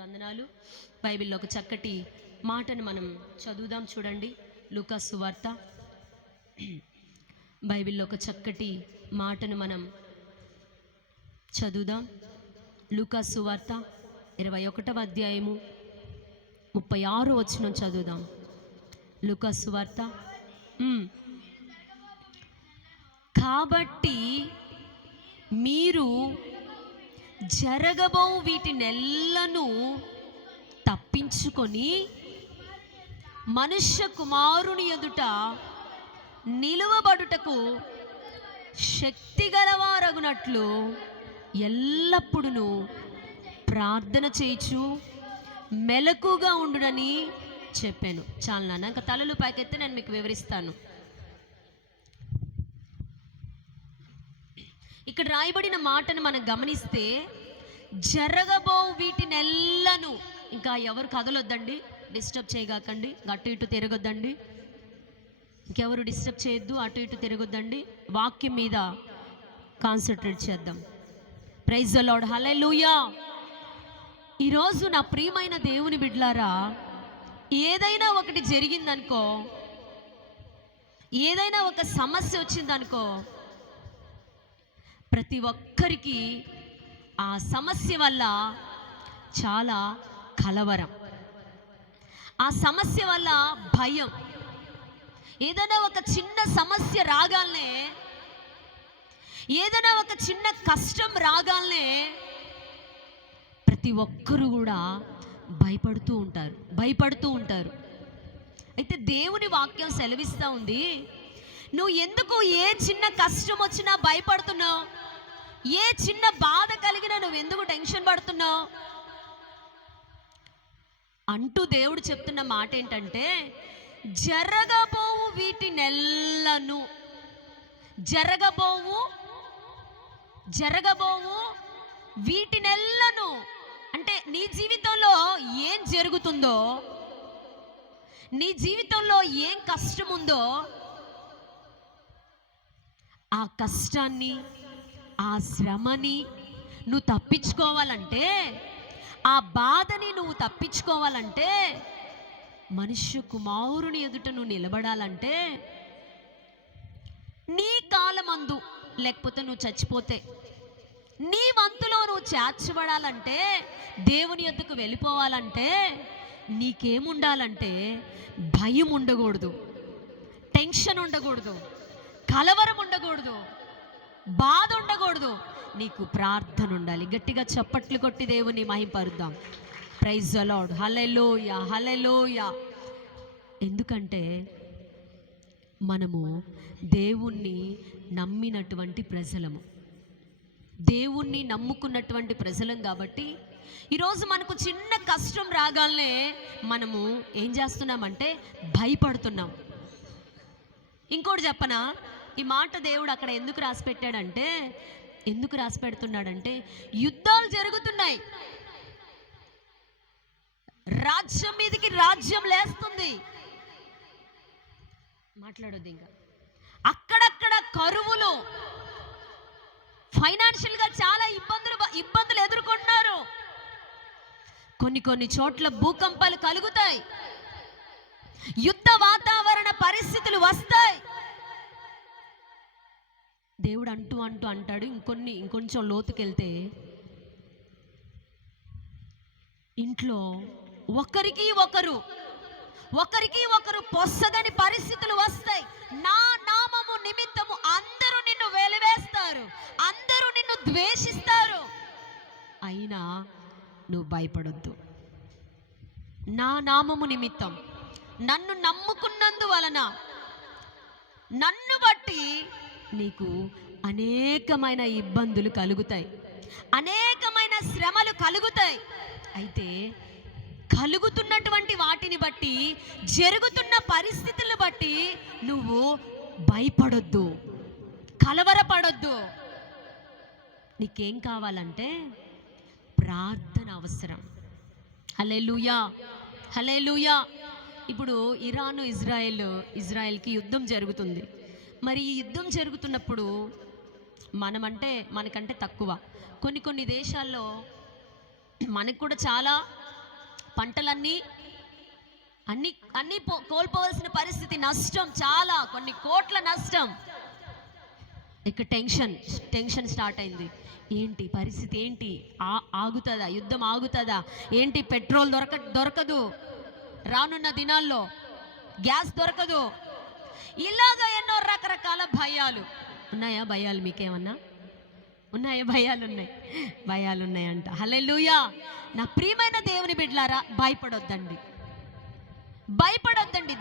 వందనాలు. బైబిల్లో ఒక చక్కటి మాటను మనం చదువుదాం. చూడండి, లూకా సువార్త. బైబిల్లో ఒక చక్కటి మాటను మనం చదువుదాం. లూకా సువార్త 21వ అధ్యాయము 36వ వచనం చదువుదాం. లూకా సువార్త. కాబట్టి మీరు జరగబో వీటినెల్లను తప్పించుకొని మనుష్య కుమారుని ఎదుట నిలువబడుటకు శక్తి గలవారగునట్లు ఎల్లప్పుడూ ప్రార్థన చేయుచు మెలకుగా ఉండునని చెప్పాను. చాలా నాన్న, ఇంకా తలలు పైకెత్తి నేను మీకు వివరిస్తాను. ఇక్కడ రాయబడిన మాటను మనం గమనిస్తే, జరగబో వీటినెల్లను, ఇంకా ఎవరు కదలొద్దండి, డిస్టర్బ్ చేయగాకండి, అటు ఇటు తిరగొద్దండి, ఇంకెవరు డిస్టర్బ్ చేయొద్దు, అటు ఇటు తిరగొద్దండి, వాక్యం మీద కాన్సన్ట్రేట్ చేద్దాం. ప్రైజ్ ది లార్డ్, హల్లెలూయా. ఈరోజు నా ప్రియమైన దేవుని బిడ్డలారా, ఏదైనా ఒకటి జరిగిందనుకో, ఏదైనా ఒక సమస్య వచ్చిందనుకో, ప్రతి ఒక్కరికి ఆ సమస్య వల్ల చాలా కలవరం, ఆ సమస్య వల్ల భయం. ఏదైనా ఒక చిన్న సమస్య రాగానే, ఏదైనా ఒక చిన్న కష్టం రాగానే ప్రతి ఒక్కరు కూడా భయపడుతూ ఉంటారు. అయితే దేవుని వాక్యం సెలవిస్తూ ఉంది, నువ్వు ఎందుకు ఏ చిన్న కష్టం వచ్చినా భయపడుతున్నావు, ఏ చిన్న బాధ కలిగినా నువ్వు ఎందుకు టెన్షన్ పడుతున్నావు అంటూ దేవుడు చెప్తున్న మాట ఏంటంటే, జరగబోవు వీటినెల్లను, జరగబోవు వీటినెల్లను అంటే నీ జీవితంలో ఏం జరుగుతుందో, నీ జీవితంలో ఏం కష్టం ఉందో, ఆ కష్టాన్ని, ఆ శ్రమని నువ్వు తప్పించుకోవాలంటే, ఆ బాధని నువ్వు తప్పించుకోవాలంటే, మనుష్య కుమారుని ఎదుట నువ్వు నిలబడాలంటే, నీ కాలమందు, లేకపోతే నువ్వు చచ్చిపోతే నీ వంతులో నువ్వు చేర్చబడాలంటే, దేవుని యొద్దకు వెళ్ళిపోవాలంటే నీకేముండాలంటే భయం ఉండకూడదు, టెన్షన్ ఉండకూడదు, కలవరం ఉండకూడదు, బాధ ఉండకూడదు. నీకు ప్రార్థన ఉండాలి. గట్టిగా చప్పట్లు కొట్టి దేవుని మహిమపరుద్దాం. ప్రైజ్ ది లార్డ్, హల్లెలూయా, హల్లెలూయా. ఎందుకంటే మనము దేవుణ్ణి నమ్మినటువంటి ప్రజలము, దేవుణ్ణి నమ్ముకున్నటువంటి ప్రజలం. కాబట్టి ఈరోజు మనకు చిన్న కష్టం రాగానే మనము ఏం చేస్తున్నామంటే భయపడుతున్నాం. ఇంకోటి చెప్పనా, ఈ మాట దేవుడు అక్కడ ఎందుకు రాసి పెట్టాడంటే, ఎందుకు రాసి పెడుతున్నాడంటే, యుద్ధాలు జరుగుతున్నాయి, రాజ్యం మీదకి రాజ్యం లేస్తుంది. మాట్లాడొద్దు ఇంకా. అక్కడక్కడ కరువులు, ఫైనాన్షియల్గా చాలా ఇబ్బందులు ఎదుర్కొంటున్నారు. కొన్ని చోట్ల భూకంపాలు కలుగుతాయి, యుద్ధ వాతావరణ పరిస్థితులు వస్తాయి. దేవుడు అంటాడు, ఇంకొంచెం లోతుకెళ్తే, ఇంట్లో ఒకరికి ఒకరు పొస్సగని పరిస్థితులు వస్తాయి. నా నామము నిమిత్తము అందరూ నిన్ను వెలివేస్తారు, అందరూ నిన్ను ద్వేషిస్తారు, అయినా నువ్వు భయపడొద్దు. నా నామము నిమిత్తం, నన్ను నమ్ముకున్నందువలన, నన్ను బట్టి నీకు అనేకమైన ఇబ్బందులు కలుగుతాయి, అనేకమైన శ్రమలు కలుగుతాయి. అయితే కలుగుతున్నటువంటి వాటిని బట్టి, జరుగుతున్న పరిస్థితులను బట్టి నువ్వు భయపడొద్దు, కలవరపడొద్దు. నీకేం కావాలంటే ప్రార్థన అవసరం. హల్లెలూయా, హల్లెలూయా. ఇప్పుడు ఇరాను ఇజ్రాయెల్కి యుద్ధం జరుగుతుంది. మరి ఈ యుద్ధం జరుగుతున్నప్పుడు మనకంటే తక్కువ కొన్ని దేశాల్లో మనకు కూడా చాలా పంటలన్నీ అన్ని అన్ని కోల్పోవలసిన పరిస్థితి, నష్టం, చాలా కొన్ని కోట్ల నష్టం. ఇక టెన్షన్ స్టార్ట్ అయింది. ఏంటి పరిస్థితి, ఏంటి ఆగుతుందా, యుద్ధం ఆగుతుందా ఏంటి, పెట్రోల్ దొరకదు రానున్న దినాల్లో, గ్యాస్ దొరకదు, ఇలాగా ఎన్నో రకరకాల భయాలు ఉన్నాయా? భయాలు మీకేమన్నా ఉన్నాయా? భయాలు ఉన్నాయంట. హల్లెలూయా. నా ప్రియమైన దేవుని బిడ్డలారా, భయపడొద్దండి.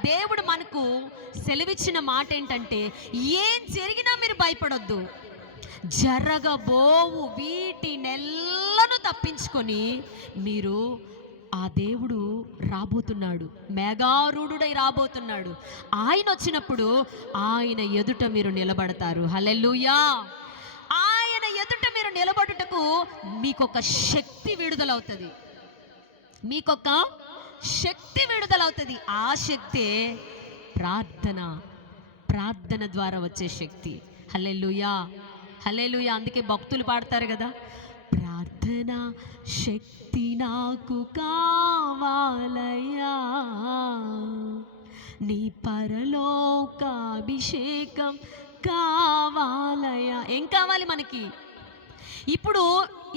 దేవుడు మనకు సెలవిచ్చిన మాట ఏంటంటే, ఏం జరిగినా మీరు భయపడొద్దు. జరగబోవు వీటినెల్లను తప్పించుకొని మీరు, ఆ దేవుడు రాబోతున్నాడు, మేఘారూఢుడై రాబోతున్నాడు. ఆయన వచ్చినప్పుడు ఆయన ఎదుట మీరు నిలబడతారు. హల్లెలూయా. ఆయన ఎదుట మీరు నిలబడుటకు మీకొక శక్తి విడుదలవుతుంది. ఆ శక్తే ప్రార్థన ద్వారా వచ్చే శక్తి. హల్లెలూయా. అందుకే భక్తులు పాడతారు కదా, ప్రార్థన శక్తి నాకు కావాలయ్యా, నీ పరలోకాభిషేకం కావాలయ్యా. ఏం కావాలి మనకి?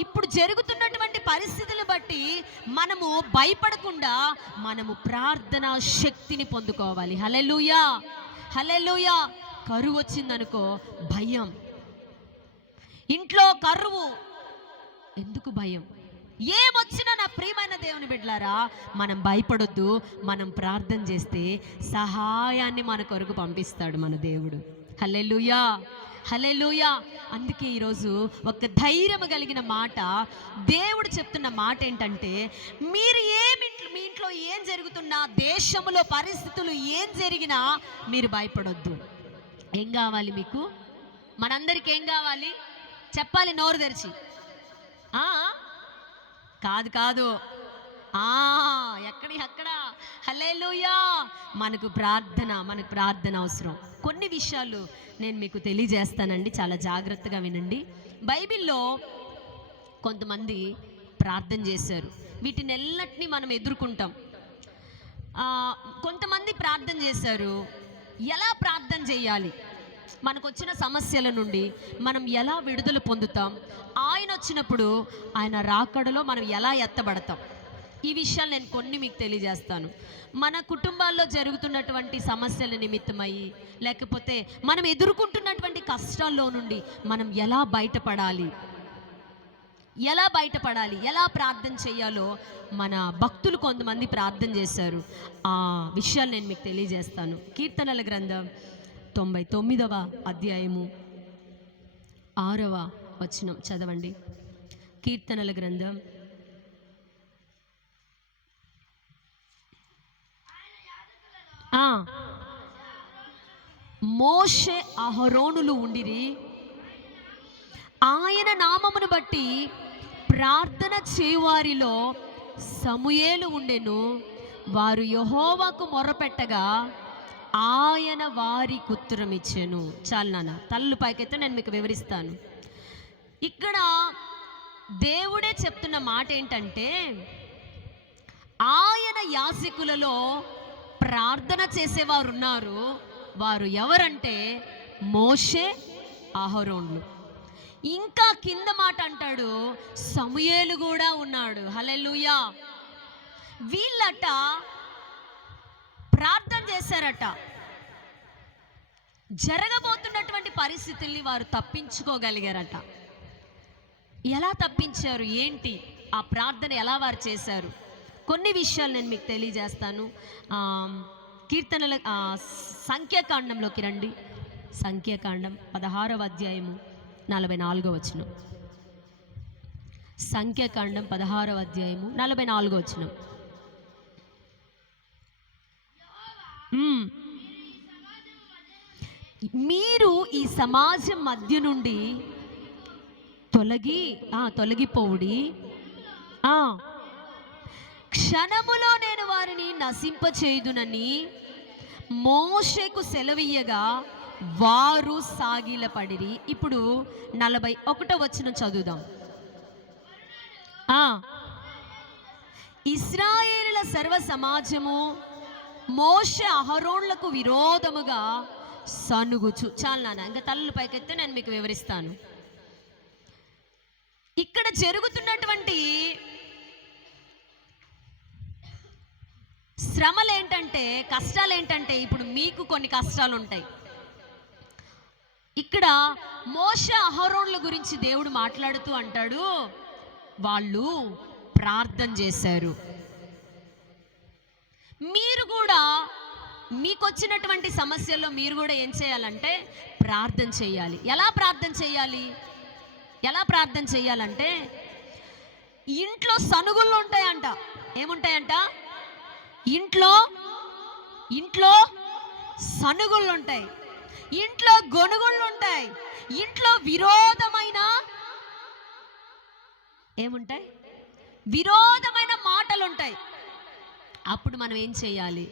ఇప్పుడు జరుగుతున్నటువంటి పరిస్థితులను బట్టి మనము భయపడకుండా మనము ప్రార్థనా శక్తిని పొందుకోవాలి. హల్లెలూయా. కరువు వచ్చిందనుకో భయం, ఇంట్లో కరువు, ఎందుకు భయం? ఏమొచ్చినా నా ప్రియమైన దేవుని బిడ్డలారా, మనం భయపడొద్దు. మనం ప్రార్థన చేస్తే సహాయాన్ని మన కొరకు పంపిస్తాడు మన దేవుడు. హల్లెలూయా. అందుకే ఈరోజు ఒక ధైర్యం కలిగిన మాట, దేవుడు చెప్తున్న మాట ఏంటంటే, మీరు మీ ఇంట్లో ఏం జరుగుతున్నా, దేశంలో పరిస్థితులు ఏం జరిగినా మీరు భయపడొద్దు. ఏం కావాలి మీకు? మనందరికి ఏం కావాలి చెప్పాలి నోరు తెరిచి. కాదు అక్కడ. హల్లెలూయా. మనకు ప్రార్థన అవసరం. కొన్ని విషయాలు నేను మీకు తెలియజేస్తానండి, చాలా జాగ్రత్తగా వినండి. బైబిల్లో కొంతమంది ప్రార్థన చేశారు, వీటినెల్లటినీ మనం ఎదుర్కొంటాం. కొంతమంది ప్రార్థన చేశారు, ఎలా ప్రార్థన చేయాలి, మనకు వచ్చిన సమస్యల నుండి మనం ఎలా విడుదల పొందుతాం, ఆయన వచ్చినప్పుడు ఆయన రాకడలో మనం ఎలా ఎత్తబడతాం, ఈ విషయాలు నేను కొన్ని మీకు తెలియజేస్తాను. మన కుటుంబాల్లో జరుగుతున్నటువంటి సమస్యల నిమిత్తమై, లేకపోతే మనం ఎదుర్కొంటున్నటువంటి కష్టాల్లో నుండి మనం ఎలా బయటపడాలి, ఎలా ప్రార్థన చేయాలో మన భక్తులు కొంతమంది ప్రార్థన చేశారు. ఆ విషయాలు నేను మీకు తెలియజేస్తాను. కీర్తనల గ్రంథం 99వ అధ్యాయము 6వ వచనం చదవండి. కీర్తనల గ్రంథం మోషే అహరోనులు ఉండిరి, ఆయన నామమును బట్టి ప్రార్థన చేయువారిలో సమూయేలు ఉండెను. వారు యెహోవాకు మొర్రపెట్టగా ఆయన వారికి ఉత్తరం ఇచ్చెను. చాలు నాన్న, తల్లు పైకైతే నేను మీకు వివరిస్తాను. ఇక్కడ దేవుడే చెప్తున్న మాట ఏంటంటే, ఆయన యాజకులలో ప్రార్థన చేసేవారు ఉన్నారు. వారు ఎవరంటే మోషే, అహరోన్లు. ఇంకా కింద మాట అంటాడు, సమూయేలు కూడా ఉన్నాడు. హల్లెలూయా. వీళ్ళట ప్రార్థన చేశారట. జరగబోతున్నటువంటి పరిస్థితుల్ని వారు తప్పించుకోగలిగారట. ఎలా తప్పించారు, ఏంటి, ఆ ప్రార్థన ఎలా వారు చేశారు, కొన్ని విషయాలు నేను మీకు తెలియజేస్తాను. కీర్తనల సంఖ్యాకాండంలోకి రండి. సంఖ్యాకాండం 16వ అధ్యాయము 44వ వచనం. సంఖ్యాకాండం 16వ అధ్యాయము 44వ వచనం. మీరు ఈ సమాజం మధ్య నుండి తొలగిపోవుడి, క్షణములో నేను వారిని నశింపచేయుదునని మోషేకు సెలవీయగా వారు సాగిలపడిరి. ఇప్పుడు 41వ వచనం చదువుదాం. ఇశ్రాయేలుల సర్వ సమాజము మోషే అహరోన్లకు విరోధముగా సనుగుచు. చాలు నాన్న, ఇంకా తలలు పైకెత్తే నేను మీకు వివరిస్తాను. ఇక్కడ జరుగుతున్నటువంటి శ్రమలు ఏంటంటే, కష్టాలు ఏంటంటే, ఇప్పుడు మీకు కొన్ని కష్టాలు ఉంటాయి. ఇక్కడ మోషే అహరోన్ల గురించి దేవుడు మాట్లాడుతూ అంటాడు, వాళ్ళు ప్రార్థన చేశారు. మీరు కూడా మీకు వచ్చినటువంటి సమస్యల్లో మీరు కూడా ఏం చేయాలంటే ప్రార్థన చేయాలి. ఎలా ప్రార్థన చేయాలి? ఎలా ప్రార్థన చేయాలంటే, ఇంట్లో సనుగుళ్ళు ఉంటాయంట. ఏముంటాయంట? ఇంట్లో సనుగుళ్ళు ఉంటాయి, ఇంట్లో గొనుగుళ్ళు ఉంటాయి, ఇంట్లో విరోధమైన ఏముంటాయి? విరోధమైన మాటలు ఉంటాయి. అప్పుడు మనం ఏం చేయాలి?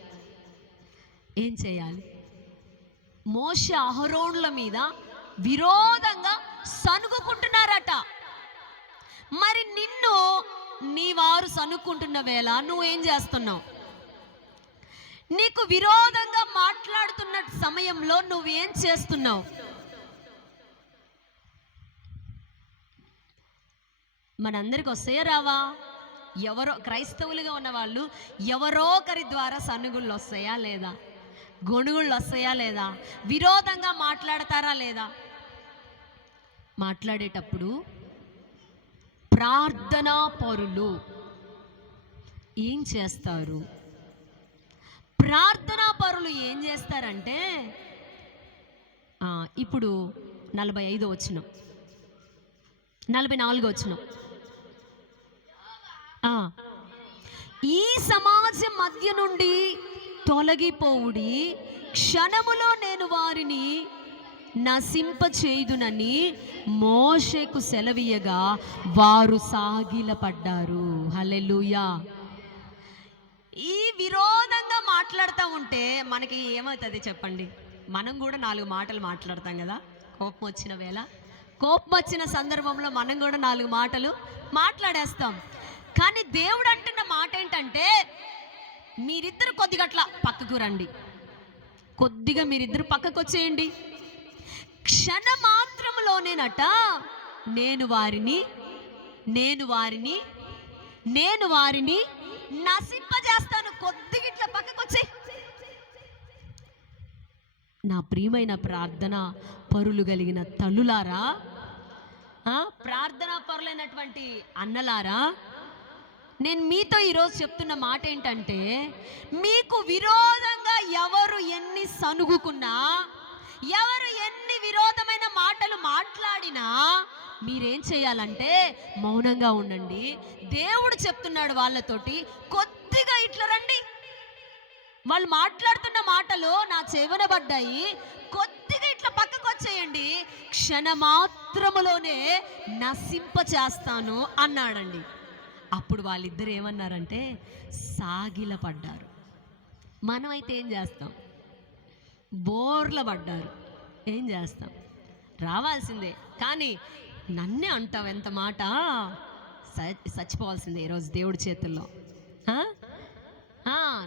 మోషే అహరోన్ల మీద విరోధంగా సనుగుకుంటున్నారట. మరి నిన్ను నీ వారు సనుక్కుంటున్న వేళ నువ్వేం చేస్తున్నావు? నీకు విరోధంగా మాట్లాడుతున్న సమయంలో నువ్వేం చేస్తున్నావు? మనందరికి వస్తాయా రావా? ఎవరో క్రైస్తవులుగా ఉన్న వాళ్ళు ఎవరో ఒకరి ద్వారా సనుగుళ్ళు వస్తాయా లేదా? గొణుగుళ్ళు వస్తాయా లేదా? విరోధంగా మాట్లాడతారా లేదా? మాట్లాడేటప్పుడు ప్రార్థనా పరులు ఏం చేస్తారు? ప్రార్థనా పరులు ఏం చేస్తారంటే, ఇప్పుడు 45 వచనం, 44 వచనం, ఈ సమాజం మధ్య నుండి తొలగిపోవుడి, క్షణములో నేను వారిని నశింపచేయుదునని మోషేకు సెలవీయగా వారు సాగిలపడ్డారు. హల్లెలూయా. ఈ విరోధంగా మాట్లాడుతూ ఉంటే మనకి ఏమవుతుంది చెప్పండి? మనం కూడా 4 మాటలు మాట్లాడతాం కదా. కోపం వచ్చిన వేళ, కోపం వచ్చిన సందర్భంలో మనం కూడా 4 మాటలు మాట్లాడేస్తాం. కానీ దేవుడు అంటున్న మాట ఏంటంటే, మీరిద్దరు కొద్దిగా అట్లా పక్కకు రండి, కొద్దిగా మీరిద్దరు పక్కకు వచ్చేయండి. క్షణమాత్రములోనేనట నేను వారిని నశింపజేస్తాను. కొద్దిగా ఇట్లా పక్కకు వచ్చే. నా ప్రియమైన ప్రార్థన పరులు కలిగిన తల్లులారా, ప్రార్థనా పరులైనటువంటి అన్నలారా, నేను మీతో ఈరోజు చెప్తున్న మాట ఏంటంటే, మీకు విరోధంగా ఎవరు ఎన్ని సనుగుకున్నా, ఎవరు ఎన్ని విరోధమైన మాటలు మాట్లాడినా మీరేం చేయాలంటే మౌనంగా ఉండండి. దేవుడు చెప్తున్నాడు వాళ్ళతోటి, కొద్దిగా ఇట్లా రండి. వాళ్ళు మాట్లాడుతున్న మాటలు నా చెవిన పడ్డాయి, కొద్దిగా ఇట్లా పక్కకు వచ్చేయండి, క్షణమాత్రములోనే నశింపచేస్తాను అన్నాడండి. అప్పుడు వాళ్ళిద్దరు ఏమన్నారంటే సాగిలపడ్డారు. మనమైతే ఏం చేస్తాం? బోర్ల పడ్డారు. ఏం చేస్తాం? రావాల్సిందే, కానీ నన్నే అంటావు ఎంత మాట, చచ్చిపోవాల్సిందే ఈరోజు దేవుడి చేతుల్లో.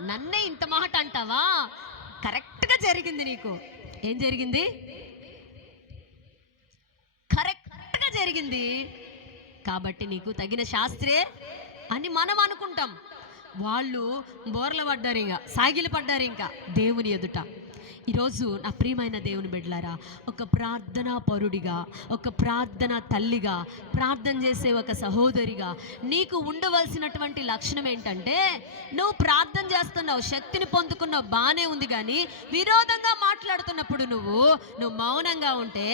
నన్నే ఇంత మాట అంటావా? కరెక్ట్గా జరిగింది నీకు. ఏం జరిగింది? కరెక్ట్గా జరిగింది కాబట్టి నీకు తగిన శాస్త్రే అని మనం అనుకుంటాం. వాళ్ళు బోర్ల పడ్డారు, ఇంకా సాగిలి పడ్డారు ఇంకా దేవుని ఎదుట. ఈరోజు నా ప్రియమైన దేవుని బిడ్డలారా, ఒక ప్రార్థనా పరుడిగా, ఒక ప్రార్థన తల్లిగా, ప్రార్థన చేసే ఒక సహోదరిగా నీకు ఉండవలసినటువంటి లక్షణం ఏంటంటే, నువ్వు ప్రార్థన చేస్తున్నావు, శక్తిని పొందుకున్నావు, బాగానే ఉంది. కానీ విరోధంగా మాట్లాడుతున్నప్పుడు నువ్వు మౌనంగా ఉంటే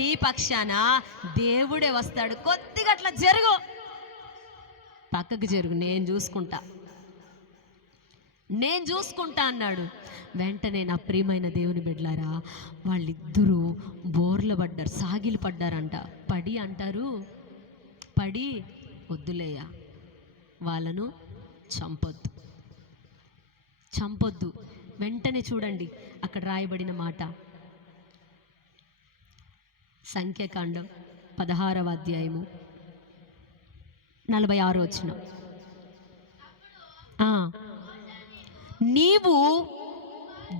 నీ పక్షాన దేవుడే వస్తాడు. కొద్దిగా అట్లా జరుగు, పక్కకు జరుగు, నేను చూసుకుంటా అన్నాడు. వెంటనే నా ప్రియమైన దేవుని బిడ్డలారా, వాళ్ళిద్దరూ బోర్ల పడ్డారు, సాగిలి పడ్డారంట. పడి వద్దులేయ, వాళ్ళను చంపొద్దు. వెంటనే చూడండి అక్కడ రాయబడిన మాట, సంఖ్యాకాండం 16వ అధ్యాయము 46వ వచనం. ఆ, నీవు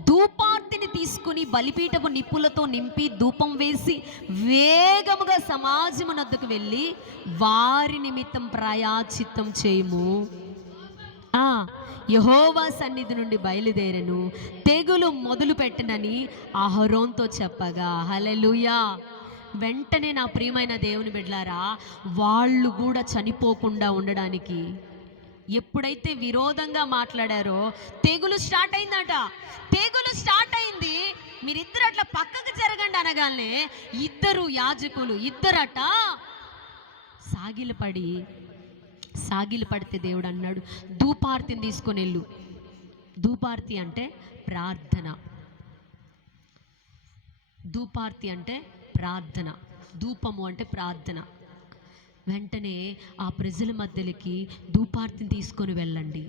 ధూపార్తిని తీసుకుని బలిపీఠపు నిప్పులతో నింపి ధూపం వేసి వేగముగా సమాజమునొద్దకు వెళ్ళి వారి నిమిత్తం ప్రాయశ్చిత్తం చేయుము. యెహోవా సన్నిధి నుండి బయలుదేరెను, తెగులు మొదలు పెట్టనని అహరోన్తో చెప్పగా. హల్లెలూయా. వెంటనే నా ప్రియమైన దేవుని బిడ్డలారా, వాళ్ళు కూడా చనిపోకుండా ఉండడానికి ఎప్పుడైతే విరోధంగా మాట్లాడారో తెగులు స్టార్ట్ అయిందట. తెగులు స్టార్ట్ అయింది. మీరిద్దరు అట్లా పక్కకు జరగండి అనగానే ఇద్దరు యాజకులు ఇద్దరట సాగిలపడితే దేవుడు అన్నాడు, ధూపార్తిని తీసుకొని వెళ్ళు. ధూపార్తి అంటే ప్రార్థన. ధూపార్తి అంటే ప్రార్థన, ధూపము అంటే ప్రార్థన. వెంటనే ఆ ప్రజల మధ్యలోకి ధూపార్తిని తీసుకొని వెళ్ళండి.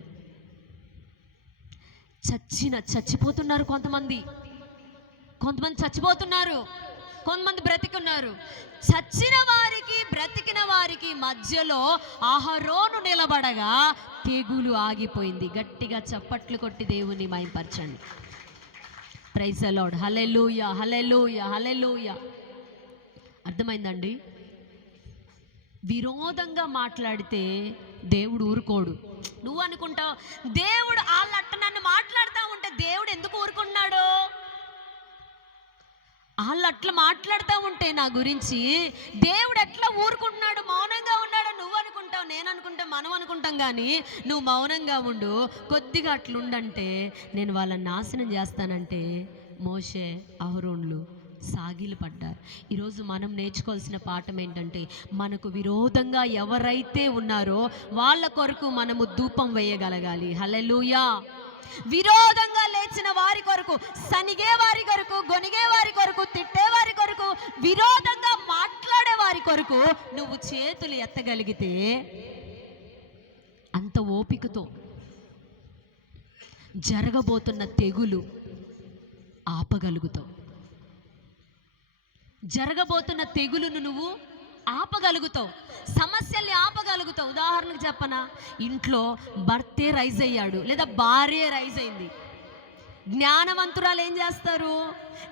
చచ్చిపోతున్నారు కొంతమంది చచ్చిపోతున్నారు, కొంతమంది బ్రతికున్నారు. చచ్చిన వారికి బ్రతికిన వారికి మధ్యలో అహరోను నిలబడగా తెగులు ఆగిపోయింది. గట్టిగా చప్పట్లు కొట్టి దేవుని మహిమపరచండి. Praise the Lord. Hallelujah, hallelujah, hallelujah. అర్థమైందండి? విరోధంగా మాట్లాడితే దేవుడు ఊరుకోడు. నువ్వు అనుకుంటావు దేవుడు వాళ్ళట్ట నన్ను మాట్లాడుతూ ఉంటే దేవుడు ఎందుకు ఊరుకున్నాడు? వాళ్ళు అట్లా మాట్లాడుతూ ఉంటే నా గురించి దేవుడు ఎట్లా ఊరుకుంటున్నాడు, మౌనంగా ఉన్నాడు నువ్వు అనుకుంటావు, నేను అనుకుంటా, మనం అనుకుంటాం. కానీ నువ్వు మౌనంగా ఉండు, కొద్దిగా అట్లుండంటే నేను వాళ్ళని నాశనం చేస్తానంటే మోషే అహరోన్లు సాగిలపడ్డారు. ఈరోజు మనం నేర్చుకోవాల్సిన పాఠం ఏంటంటే, మనకు విరోధంగా ఎవరైతే ఉన్నారో వాళ్ళ కొరకు మనము ధూపం వేయగలగాలి. హల్లెలూయా. విరోధంగా లేచిన వారి కొరకు, సనిగే వారి కొరకు, గొనిగే వారి కొరకు, తిట్టే వారి కొరకు, విరోధంగా మాట్లాడే వారి కొరకు నువ్వు చేతులు ఎత్తగలిగితే అంత ఓపికతో జరగబోతున్న తెగులు ఆపగలుగుతావు. జరగబోతున్న తెగులును నువ్వు ఆపగలుగుతావు, సమస్యల్ని ఆపగలుగుతావు. ఉదాహరణకు చెప్పనా, ఇంట్లో భర్తే రైజ్ అయ్యాడు లేదా భార్య రైజ్ అయింది. జ్ఞానవంతురాలు ఏం చేస్తారు?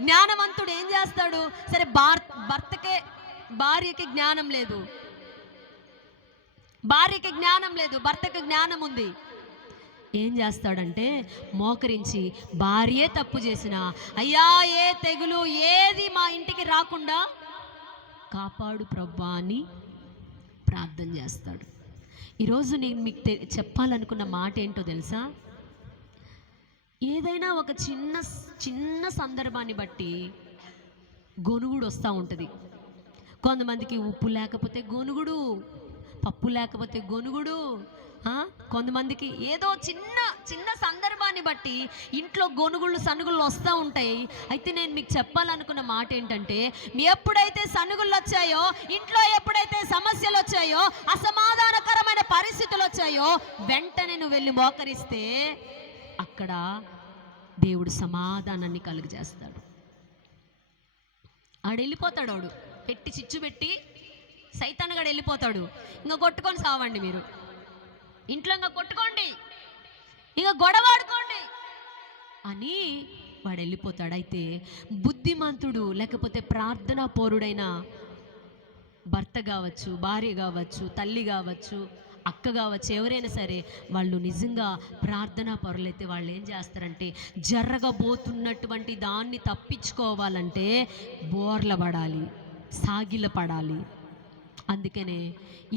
జ్ఞానవంతుడు ఏం చేస్తాడు? సరే, భార్యకి జ్ఞానం లేదు, భర్తకి జ్ఞానం ఉంది. ఏం చేస్తాడంటే మోకరించి భార్యే తప్పు చేసినా, అయ్యా ఏ తెగులు ఏది మా ఇంటికి రాకుండా కాపాడు ప్రభువా అని ప్రార్థన చేస్తాడు. ఈరోజు నేను మీకు చెప్పాలనుకున్న మాట ఏంటో తెలుసా? ఏదైనా ఒక చిన్న సందర్భాన్ని బట్టి గొనుగుడు వస్తూ ఉంటుంది. కొంతమందికి ఉప్పు లేకపోతే గొనుగుడు, పప్పు లేకపోతే గొనుగుడు, కొంతమందికి ఏదో చిన్న సందర్భాన్ని బట్టి ఇంట్లో గొనుగుళ్ళు సనుగుళ్ళు వస్తూ ఉంటాయి. అయితే నేను మీకు చెప్పాలనుకున్న మాట ఏంటంటే, ఎప్పుడైతే సనుగుళ్ళు వచ్చాయో, ఇంట్లో ఎప్పుడైతే సమస్యలు వచ్చాయో, అసమాధానకరమైన పరిస్థితులు వచ్చాయో, వెంటనే నువ్వు వెళ్ళి మోకరిస్తే అక్కడ దేవుడు సమాధానాన్ని కలుగజేస్తాడు. ఆడెళ్ళిపోతాడు, ఆడు పెట్టి చిచ్చు పెట్టి సైతానుగాడు వెళ్ళిపోతాడు. ఇంకా కొట్టుకొని సావండి మీరు, ఇంట్లో ఇంకా కొట్టుకోండి, ఇంకా గొడవాడుకోండి అని వాడు వెళ్ళిపోతాడు. అయితే బుద్ధిమంతుడు లేకపోతే ప్రార్థనా పౌరుడైన భర్త కావచ్చు, భార్య కావచ్చు, తల్లి కావచ్చు, అక్క కావచ్చు, ఎవరైనా సరే వాళ్ళు నిజంగా ప్రార్థనా పరులైతే వాళ్ళు ఏం చేస్తారంటే, జరగబోతున్నటువంటి దాన్ని తప్పించుకోవాలంటే బోర్ల పడాలి, సాగిల పడాలి. అందుకనే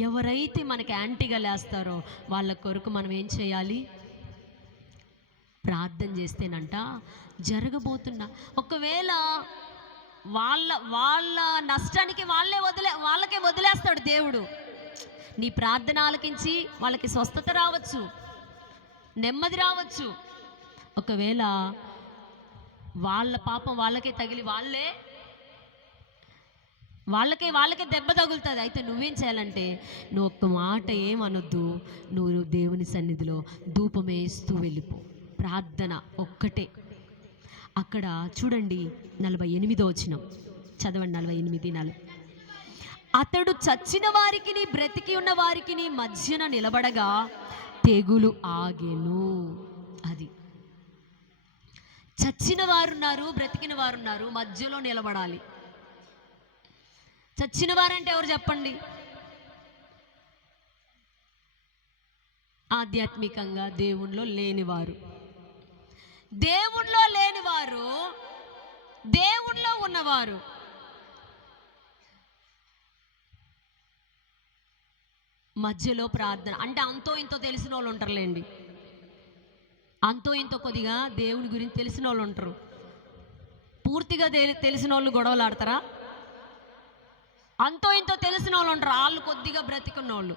ఎవరైతే మనకి యాంటీగా లేస్తారో వాళ్ళ కొరకు మనం ఏం చేయాలి? ప్రార్థన చేస్తేనంట జరగబోతున్న, ఒకవేళ వాళ్ళ నష్టానికి వాళ్ళకే వదిలేస్తాడు దేవుడు. నీ ప్రార్థన ఆలకించి వాళ్ళకి స్వస్థత రావచ్చు, నెమ్మది రావచ్చు. ఒకవేళ వాళ్ళ పాపం వాళ్ళకే తగిలి వాళ్ళకే దెబ్బ తగులుతుంది. అయితే నువ్వేం చేయాలంటే, నువ్వు ఒక్క మాట ఏమనొద్దు, నువ్వు దేవుని సన్నిధిలో ధూపమేస్తూ వెళ్ళిపో. ప్రార్థన ఒక్కటే. అక్కడ చూడండి 48వ వచనం చదవండి. 48:4. అతడు చచ్చిన వారికి బ్రతికి ఉన్న వారికి మధ్యన నిలబడగా తెగులు ఆగెను. అది చచ్చిన వారున్నారు, బ్రతికిన వారున్నారు, మధ్యలో నిలబడాలి. చచ్చిన వారంటే ఎవరు చెప్పండి? ఆధ్యాత్మికంగా దేవుణ్ణిలో లేనివారు. దేవుణ్ణిలో లేనివారు, దేవుణ్ణిలో ఉన్నవారు. మధ్యలో ప్రార్థన అంటే అంతో ఇంతో తెలిసిన వాళ్ళు ఉంటారులేండి. అంతో ఇంతో కొద్దిగా దేవుని గురించి తెలిసిన వాళ్ళు ఉంటారు. పూర్తిగా తెలిసిన వాళ్ళు గొడవలు ఆడతారా? అంతో ఇంతో తెలిసిన వాళ్ళు ఉంటారు. వాళ్ళు కొద్దిగా బ్రతికున్న వాళ్ళు,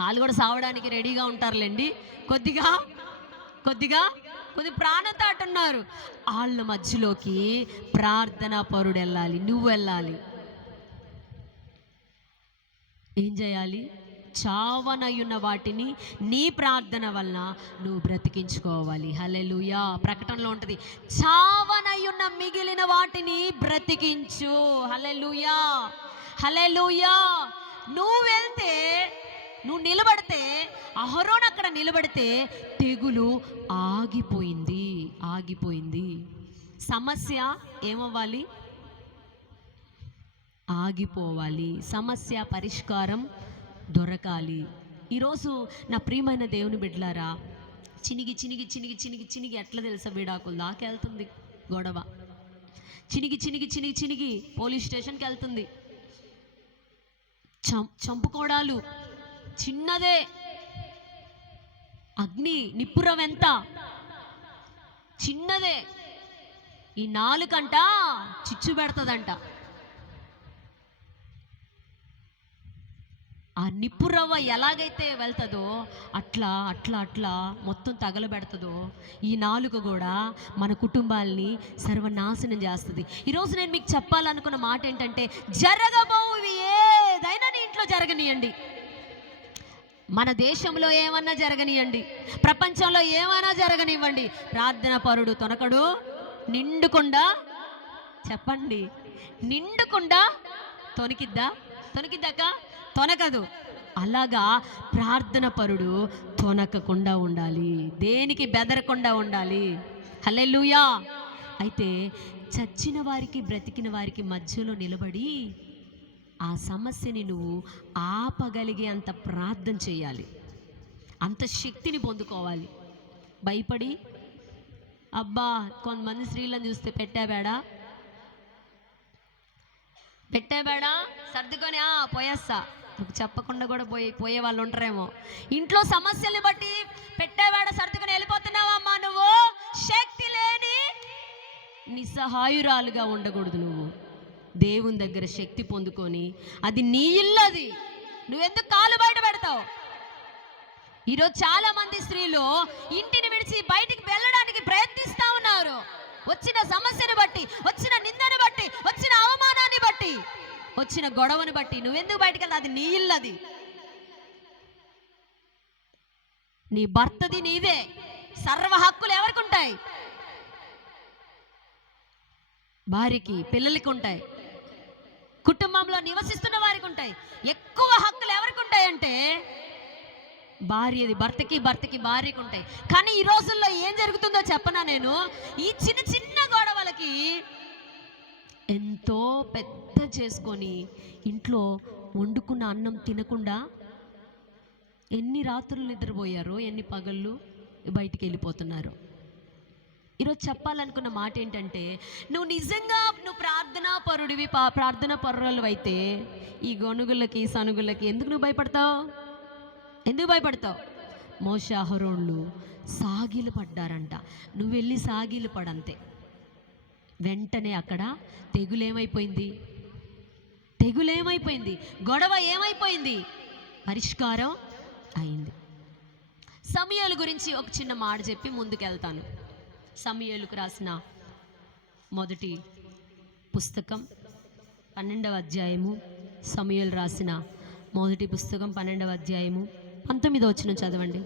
వాళ్ళు కూడా సావడానికి రెడీగా ఉంటారులేండి. కొద్దిగా కొద్ది ప్రాణతాట ఉన్నారు. వాళ్ళ మధ్యలోకి ప్రార్థనా పరుడు వెళ్ళాలి. నువ్వు వెళ్ళాలి. ఏం చేయాలి? చావనయున్న వాటిని నీ ప్రార్థన వలన నువ్వు బ్రతికించుకోవాలి. హల్లెలూయా. ప్రకటనలో ఉంటుంది, చావనయున్న మిగిలిన వాటిని బ్రతికించు. హల్లెలూయా, హల్లెలూయా. నువ్వు వెళ్తే, నువ్వు నిలబడితే, అహరోను అక్కడ నిలబడితే తెగులు ఆగిపోయింది. సమస్య ఏమవ్వాలి? ఆగిపోవాలి. సమస్య పరిష్కారం దొరకాలి. ఈరోజు నా ప్రియమైన దేవుని బిడ్డలారా, చినిగి ఎట్లా తెలుసా విడాకులు దాకా వెళ్తుంది గొడవ. చినిగి పోలీస్ స్టేషన్కి వెళ్తుంది. చంపుకోవడాలు చిన్నదే. అగ్ని నిప్పురం ఎంత చిన్నదే. ఈ నాలుకంట చిచ్చు పెడతదంట. ఆ నిప్పురవ్వ ఎలాగైతే వెళ్తుందో అట్లా మొత్తం తగలబెడుతుందో ఈ నాలుక కూడా మన కుటుంబాల్ని సర్వనాశనం చేస్తుంది. ఈరోజు నేను మీకు చెప్పాలనుకున్న మాట ఏంటంటే, జరగబోవి ఏదైనా నీ ఇంట్లో జరగనియండి. మన దేశంలో ఏమన్నా జరగనియండి, ప్రపంచంలో ఏమైనా జరగనివ్వండి, ప్రార్థన పరుడు తొనకడు నిండుకుండా. చెప్పండి, నిండుకుండా తొనకిద్దాక తొనకదు. అలాగా ప్రార్థన పరుడు తొనకకుండా ఉండాలి, దేనికి బెదరకుండా ఉండాలి. హల్లెలూయా. అయితే చచ్చిన వారికి బ్రతికిన వారికి మధ్యలో నిలబడి ఆ సమస్యని నువ్వు ఆపగలిగే అంత ప్రార్థన చేయాలి, అంత శక్తిని పొందుకోవాలి. భయపడి అబ్బా, కొంతమంది స్త్రీలను చూస్తే పెట్టాబేడా సర్దుకొని పోయేస్తా చెప్పకుండా కూడా పోయే వాళ్ళు ఉంటారేమో. ఇంట్లో సమస్యల్ని బట్టి పెట్టేవాడ సర్దుకొని వెళ్ళిపోతున్నావా అమ్మా? నువ్వు శక్తి లేని నిస్సహాయురాలుగా ఉండకూడదు. నువ్వు దేవుని దగ్గర శక్తి పొందుకొని, అది నీ ఇల్లది, నువ్వెందుకు కాలు బయట పెడతావు? ఈరోజు చాలా మంది స్త్రీలు ఇంటిని విడిచి బయటికి వెళ్ళడానికి ప్రయత్నిస్తూ ఉన్నారు. వచ్చిన సమస్యను బట్టి, వచ్చిన నిందను బట్టి, వచ్చిన అవమానాన్ని బట్టి, వచ్చిన గొడవను బట్టి నువ్వెందుకు బయటికి వెళ్ళాలి? అది నీ ఇల్లది, నీ భర్తది, నీదే. సర్వ హక్కులు ఎవరికి ఉంటాయి? భార్యకి, పిల్లలకి ఉంటాయి, కుటుంబంలో నివసిస్తున్న వారికి ఉంటాయి. ఎక్కువ హక్కులు ఎవరికి ఉంటాయంటే భార్యది, భర్తకి భార్యకి ఉంటాయి. కానీ ఈ రోజుల్లో ఏం జరుగుతుందో చెప్పనా నేను? ఈ చిన్న గొడవలకి ఎంతో పెద్ద చేసుకొని ఇంట్లో వండుకున్న అన్నం తినకుండా ఎన్ని రాత్రులు నిద్రపోయారో, ఎన్ని పగళ్ళు బయటికి వెళ్ళిపోతున్నారు. ఈరోజు చెప్పాలనుకున్న మాట ఏంటంటే, నువ్వు నిజంగా ప్రార్థనా పరుడివి, ప్రార్థనా పరులు అయితే ఈ గొనుగులకి సనుగులకి ఎందుకు నువ్వు భయపడతావు? ఎందుకు భయపడతావు? మోషే అహరోన్లు సాగిలు పడ్డారంట. నువ్వు వెళ్ళి సాగిలు పడంతే. వెంటనే అక్కడ తెగులేమైపోయింది? గొడవ ఏమైపోయింది? పరిష్కారం అయింది. సమూయేలు గురించి ఒక చిన్న మాట చెప్పి ముందుకెళ్తాను. సమూయేలుకు రాసిన మొదటి పుస్తకం 12వ అధ్యాయము. సమూయేలు రాసిన మొదటి పుస్తకం 12వ అధ్యాయము 19వ వచనం చదవండి.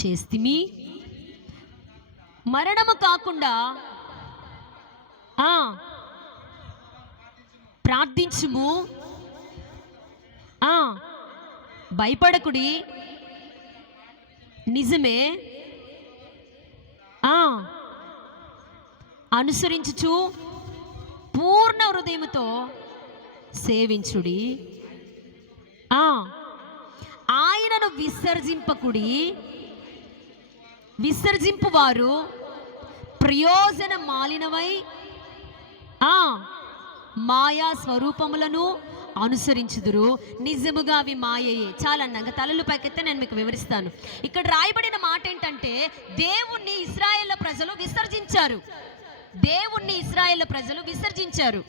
చేస్తిమి, మరణము కాకుండా ఆ ప్రార్థించుము, ఆ భయపడకుడి, నిజమే, ఆ అనుసరించుచు పూర్ణ హృదయముతో సేవించుడి, ఆ ఆయనను విసర్జింపకుడి, విసర్జింపువారు ప్రయోజన మాలినవై మాయా స్వరూపములను అనుసరించుదురు, నిజముగా అవి మాయయే. చాలన్నాక తలలు పైకెత్తే నేను మీకు వివరిస్తాను. ఇక్కడ రాయబడిన మాట ఏంటంటే, దేవుణ్ణి ఇశ్రాయేల్ ప్రజలు విసర్జించారు. దేవుణ్ణి ఇశ్రాయేల్ ప్రజలు విసర్జించారు.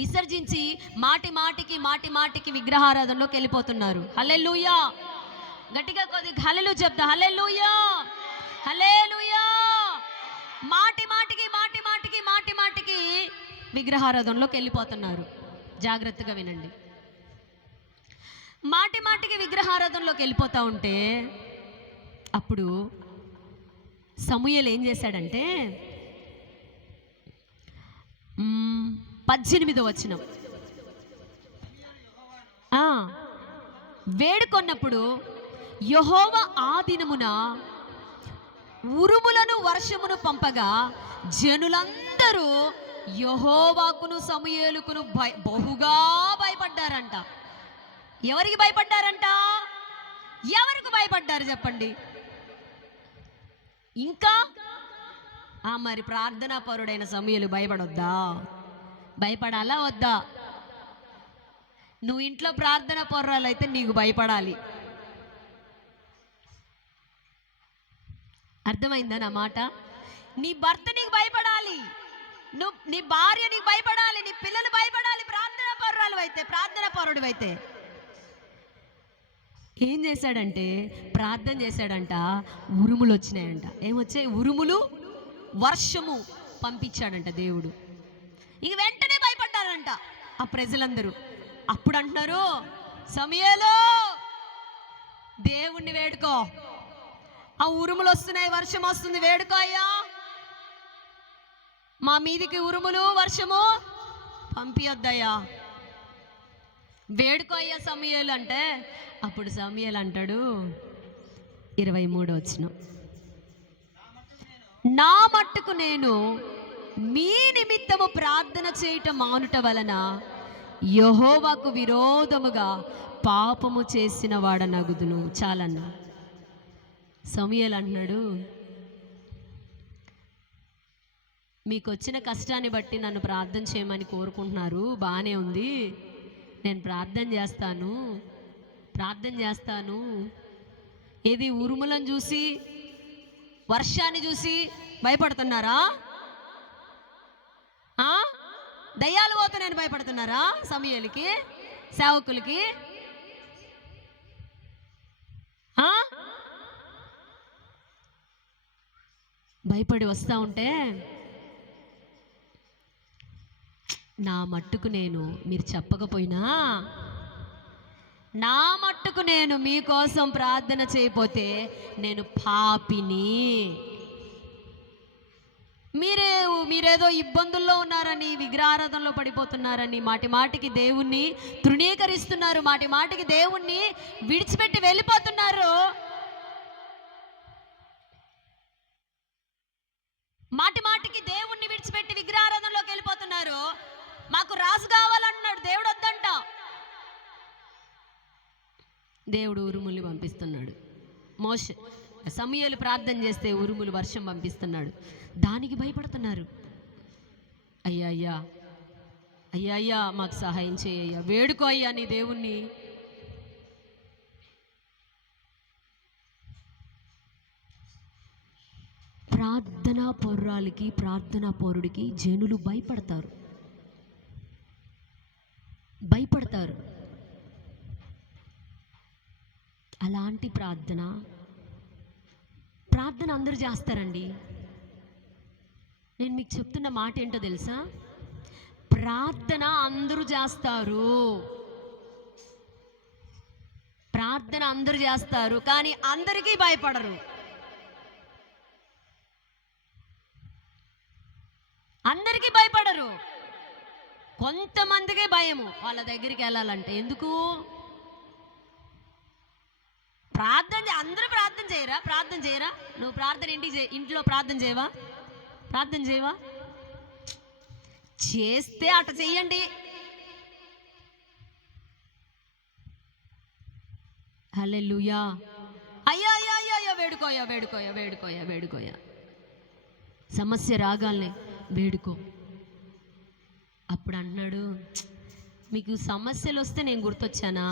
విసర్జించి మాటి మాటికి విగ్రహారాధనలోకి వెళ్ళిపోతున్నారు. హల్లెలూయా, గట్టిగా కొద్దిగా హల్లెలూయా చెప్తా. హల్లెలూయా, హల్లెలూయా. మాటి మాటికి విగ్రహారాధనలోకి వెళ్ళిపోతున్నారు. జాగ్రత్తగా వినండి. మాటికి విగ్రహారాధనలోకి వెళ్ళిపోతూ ఉంటే అప్పుడు సమూయేలు ఏం చేశాడంటే 18వ వచనం, వేడుకొన్నప్పుడు యెహోవా ఆ దినమున ఉరుములను వర్షమును పంపగా జనులందరూ యెహోవాకును సమూయేలుకును బహుగా భయపడ్డారంట. ఎవరికి భయపడ్డారంట? ఎవరికి భయపడ్డారు చెప్పండి? ఇంకా మరి ప్రార్థనా పరుడైన సమూయేలు భయపడొద్దా? భయపడాలా వద్దా? నువ్వు ఇంట్లో ప్రార్థన పరురాలైతే నీకు భయపడాలి. అర్థమైందా నా మాట? నీ భర్త నీకు భయపడాలి, నీ భార్య నీకు భయపడాలి, నీ పిల్లలు భయపడాలి. ప్రార్థన పరురాలు అయితే, ప్రార్థన పరుడు అయితే ఏం చేశాడంటే, ప్రార్థన చేశాడంట, ఉరుములు వచ్చినాయంట. ఏమొచ్చాయి? ఉరుములు, వర్షము పంపించాడంట దేవుడు. ఇక వెంటనే భయపడ్డారంట ఆ ప్రజలందరూ. అప్పుడు అంటున్నారు, సమూయేలు దేవుణ్ణి వేడుకో, ఆ ఉరుములు వస్తున్నాయి, వర్షం వస్తుంది, వేడుకో అయ్యా, మా మీదికి ఉరుములు వర్షము పంపియొద్దయ్యా, వేడుకో అయ్యా సమూయేలు అంటే. అప్పుడు సమూయేలు అంటాడు, 23వ వచనం, నా మట్టుకు నేను మీ నిమిత్తము ప్రార్థన చేయటం మానుట వలన యెహోవాకు విరోధముగా పాపము చేసిన వాడనగుదును. చాలన్నా. సమూయేలు అంటున్నాడు, మీకు వచ్చిన కష్టాన్ని బట్టి నన్ను ప్రార్థన చేయమని కోరుకుంటున్నారు, బాగానే ఉంది, నేను ప్రార్థన చేస్తాను. ఏది ఉరుములను చూసి వర్షాన్ని చూసి భయపడుతున్నారా? దయ్యాలు పోతున్నాయని భయపడుతున్నారా? సమూయేలుకి, సేవకులకి భయపడి వస్తూ ఉంటే, నా మట్టుకు నేను, మీరు చెప్పకపోయినా నా మట్టుకు నేను మీకోసం ప్రార్థన చేయకపోతే నేను పాపిని, మీరేదో ఇబ్బందుల్లో ఉన్నారని, విగ్రహారాధనలో పడిపోతున్నారని, మాటికి దేవుణ్ణి తృణీకరిస్తున్నారు, మాటికి దేవుణ్ణి విడిచిపెట్టి వెళ్ళిపోతున్నారు, మాటికి దేవుణ్ణి విడిచిపెట్టి విగ్రహారాధనలోకి వెళ్ళిపోతున్నారు. మాకు రాజు కావాలన్నాడు, దేవుడు వద్దంట. దేవుడు ఉరుములు పంపిస్తున్నాడు. సమూయేలు ప్రార్థన చేస్తే ఉరుములు వర్షం పంపిస్తున్నాడు. దానికి భయపడుతున్నారు. అయ్యా మాకు సహాయం చేయ్యా, వేడుకో అయ్యా నీ దేవుణ్ణి. ప్రార్థనా పౌరురాలకి, ప్రార్థనా పౌరుడికి జనులు భయపడతారు. అలాంటి ప్రార్థన అందరూ చేస్తారండి. నేను మీకు చెప్తున్న మాట ఏంటో తెలుసా? ప్రార్థన అందరూ చేస్తారు, కానీ అందరికీ భయపడరు. అందరికీ భయపడరు, కొంతమందికే భయము వాళ్ళ దగ్గరికి వెళ్ళాలంటే. ఎందుకు? అందరూ ప్రార్థన చేయరా? ప్రార్థన చేయరా? నువ్వు ప్రార్థన ఇంట్లో ప్రార్థన చేయవా? ప్రార్థన చేయవా? చేస్తే అట చెయ్యండి. హల్లెలూయా. అయ్యో అయ్యో అయ్యో అయ్యో, వేడుకోయా వేడుకోయా వేడుకోయా వేడుకోయా. సమస్య రాగాలనే వేడుకో. అప్పుడు అన్నాడు, మీకు సమస్యలు వస్తే నేను గుర్తొచ్చానా?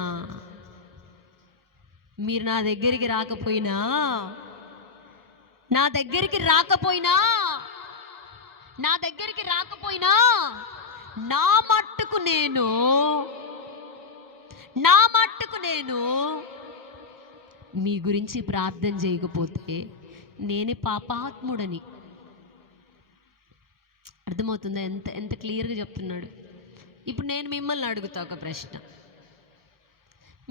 మీరు నా దగ్గరికి రాకపోయినా నా దగ్గరికి రాకపోయినా నా మట్టుకు నేను మీ గురించి ప్రార్థన చేయకపోతే నేనే పాపాత్ముడని. అర్థమవుతుందా? ఎంత ఎంత క్లియర్గా చెప్తున్నాడు. ఇప్పుడు నేను మిమ్మల్ని అడుగుతా ఒక ప్రశ్న.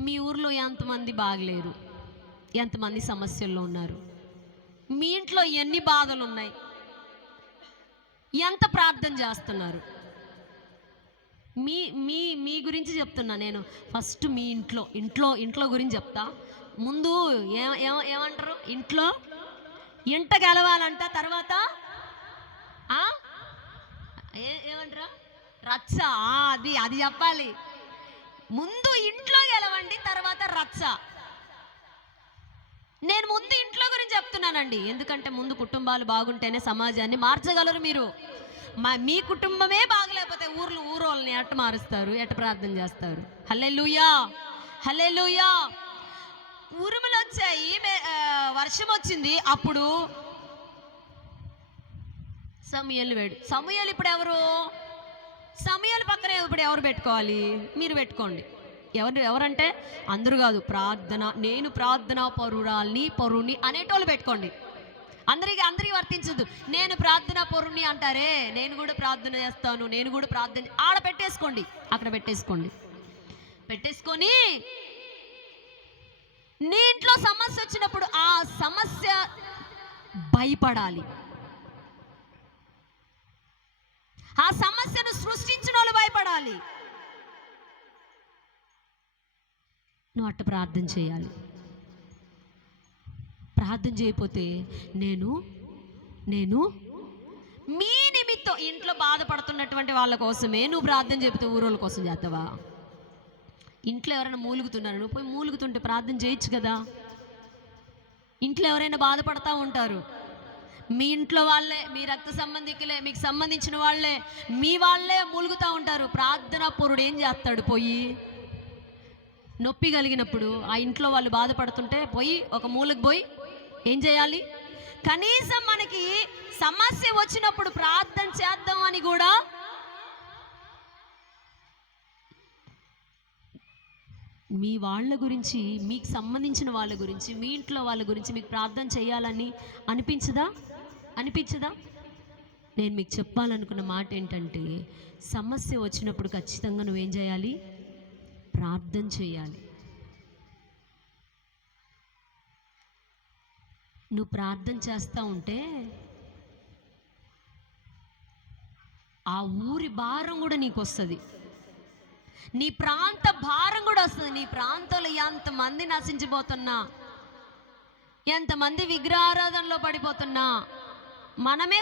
మీ ఊర్లో ఎంతమంది బాగలేరు? ఎంతమంది సమస్యల్లో ఉన్నారు? మీ ఇంట్లో ఎన్ని బాధలు ఉన్నాయి? ఎంత ప్రార్థన చేస్తున్నారు? మీ మీ మీ గురించి చెప్తున్నా నేను. ఫస్ట్ మీ ఇంట్లో గురించి చెప్తా. ముందు ఏమంటారు? ఇంట గెలవాలంట. తర్వాత ఏమంటారు? రచ్చ. అది చెప్పాలి. ముందు ఇంట్లో గెలవండి, తర్వాత రచ్చ. నేను ముందు ఇంట్లో గురించి చెప్తున్నానండి. ఎందుకంటే ముందు కుటుంబాలు బాగుంటేనే సమాజాన్ని మార్చగలరు మీరు. మీ కుటుంబమే బాగలేకపోతే ఊరోళ్ళని ఎట్ట మారుస్తారు? ఎట్ట ప్రార్థన చేస్తారు? హల్లెలూయా, హల్లెలూయా. ఉరుములు వచ్చాయి, వర్షం వచ్చింది. అప్పుడు సమూయేలు ఇప్పుడు ఎవరు? సమూయేలు పక్కనే ఇప్పుడు ఎవరు పెట్టుకోవాలి? మీరు పెట్టుకోండి. ఎవరంటే అందరూ కాదు, నేను ప్రార్థనా పరుని అనేటోళ్ళు పెట్టుకోండి. అందరికి వర్తించదు. నేను ప్రార్థనా పరుని అంటారే, నేను కూడా ప్రార్థన చేస్తాను, నేను కూడా ప్రార్థన ఆడ పెట్టేసుకోండి. అక్కడ పెట్టేసుకొని నీ ఇంట్లో సమస్య వచ్చినప్పుడు ఆ సమస్య భయపడాలి. ఆ సమస్యను సృష్టించిన వాళ్ళు భయపడాలి. నువ్వు అట్ట ప్రార్థన చేయాలి. ప్రార్థన చేయకపోతే నేను మీ నిమిత్తం ఇంట్లో బాధపడుతున్నటువంటి వాళ్ళ కోసమే నువ్వు ప్రార్థన చెబితే ఊరోళ్ళ కోసం చేస్తావా? ఇంట్లో ఎవరైనా మూలుగుతున్నారు, నువ్వు పోయి మూలుగుతుంటే ప్రార్థన చేయొచ్చు కదా. ఇంట్లో ఎవరైనా బాధపడతా ఉంటారు, మీ ఇంట్లో వాళ్ళే, మీ రక్త సంబంధికులే, మీకు సంబంధించిన వాళ్ళే, మీ వాళ్ళే మూలుగుతూ ఉంటారు. ప్రార్థనా పరుడు ఏం చేస్తాడు? పోయి నొప్పి కలిగినప్పుడు ఆ ఇంట్లో వాళ్ళు బాధపడుతుంటే పోయి ఒక మూలకు పోయి ఏం చేయాలి? కనీసం మనకి సమస్య వచ్చినప్పుడు ప్రార్థన చేద్దాం అని కూడా మీ వాళ్ళ గురించి, మీకు సంబంధించిన వాళ్ళ గురించి, మీ ఇంట్లో వాళ్ళ గురించి మీకు ప్రార్థన చేయాలని అనిపించదా? నేను మీకు చెప్పాలనుకున్న మాట ఏంటంటే, సమస్య వచ్చినప్పుడు ఖచ్చితంగా నువ్వేం చేయాలి? ప్రార్థన చేయాలి. నువ్వు ప్రార్థన చేస్తూ ఉంటే ఆ ఊరి భారం కూడా నీకు వస్తుంది, నీ ప్రాంత భారం కూడా వస్తుంది. నీ ప్రాంతంలో ఎంతమంది నశించిపోతున్నా, ఎంతమంది విగ్రహారాధనలో పడిపోతున్నా, మనమే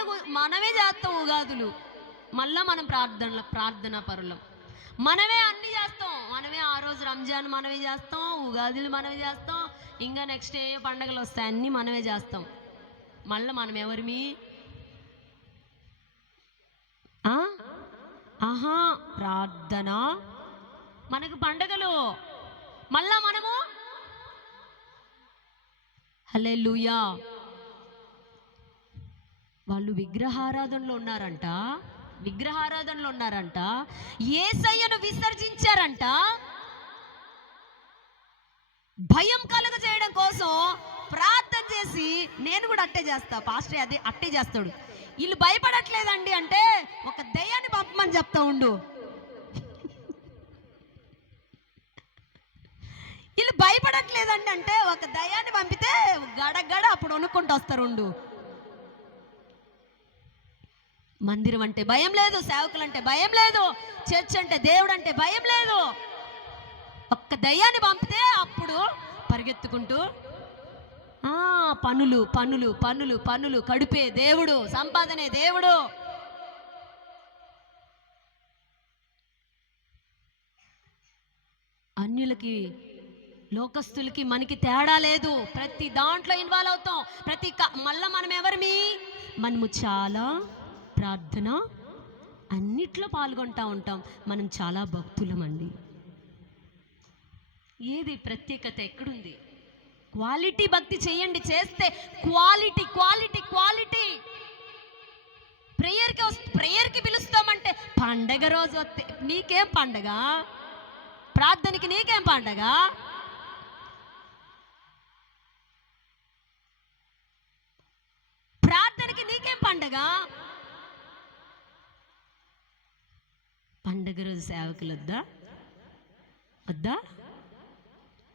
చేస్తాం ఉగాదులు. మళ్ళా మనం ప్రార్థన పరులం. మనమే అన్ని చేస్తాం. మనమే ఆ రోజు రంజాన్ మనమే చేస్తాం, ఉగాదులు మనమే చేస్తాం, ఇంకా నెక్స్ట్ ఏ పండగలు వస్తాయి అన్నీ మనమే చేస్తాం. మళ్ళీ మనం ఎవరిమి? ప్రార్థన మనకు పండగలు, మళ్ళా మనము హల్లెలూయా. వాళ్ళు విగ్రహారాధనలో ఉన్నారంట, యేసయ్యను విసర్జించారంట. భయం కలుగజేయడం కోసం ప్రార్థన చేసి, నేను కూడా అట్టే చేస్తా పాస్టర్, అదే అట్టే చేస్తాడు. వీళ్ళు భయపడట్లేదండి అంటే ఒక దయ్యాన్ని పంపమని చెప్తా ఉండు. వీళ్ళు భయపడట్లేదండి అంటే ఒక దయ్యాన్ని పంపితే గడగడ అప్పుడు వణుక్కుంటూ వస్తారు. ఉండు, మందిరం అంటే భయం లేదు, సేవకులు అంటే భయం లేదు, చర్చ్ అంటే దేవుడు అంటే భయం లేదు. ఒక్క దయ్యాన్ని పంపితే అప్పుడు పరిగెత్తుకుంటూ పనులు పనులు పనులు పనులు, కడుపే దేవుడు, సంపాదనే దేవుడు. అన్యులకి లోకస్తులకి మనకి తేడా లేదు, ప్రతి దాంట్లో ఇన్వాల్వ్ అవుతాం. మళ్ళా మనం ఎవరిమి, మనము చాలా ప్రార్థన అన్నిట్లో పాల్గొంటూ ఉంటాం. మనం చాలా భక్తులమండి. ఏది ప్రత్యేకత ఎక్కడుంది? క్వాలిటీ భక్తి చేయండి, చేస్తే క్వాలిటీ క్వాలిటీ క్వాలిటీ. ప్రేయర్కి పిలుస్తామంటే పండగ రోజు వస్తే నీకేం పండగ, ప్రార్థనకి నీకేం పండగ? ప్రార్థనకి నీకేం పండగ? పండగ రోజు సేవకులు వద్దా వద్దా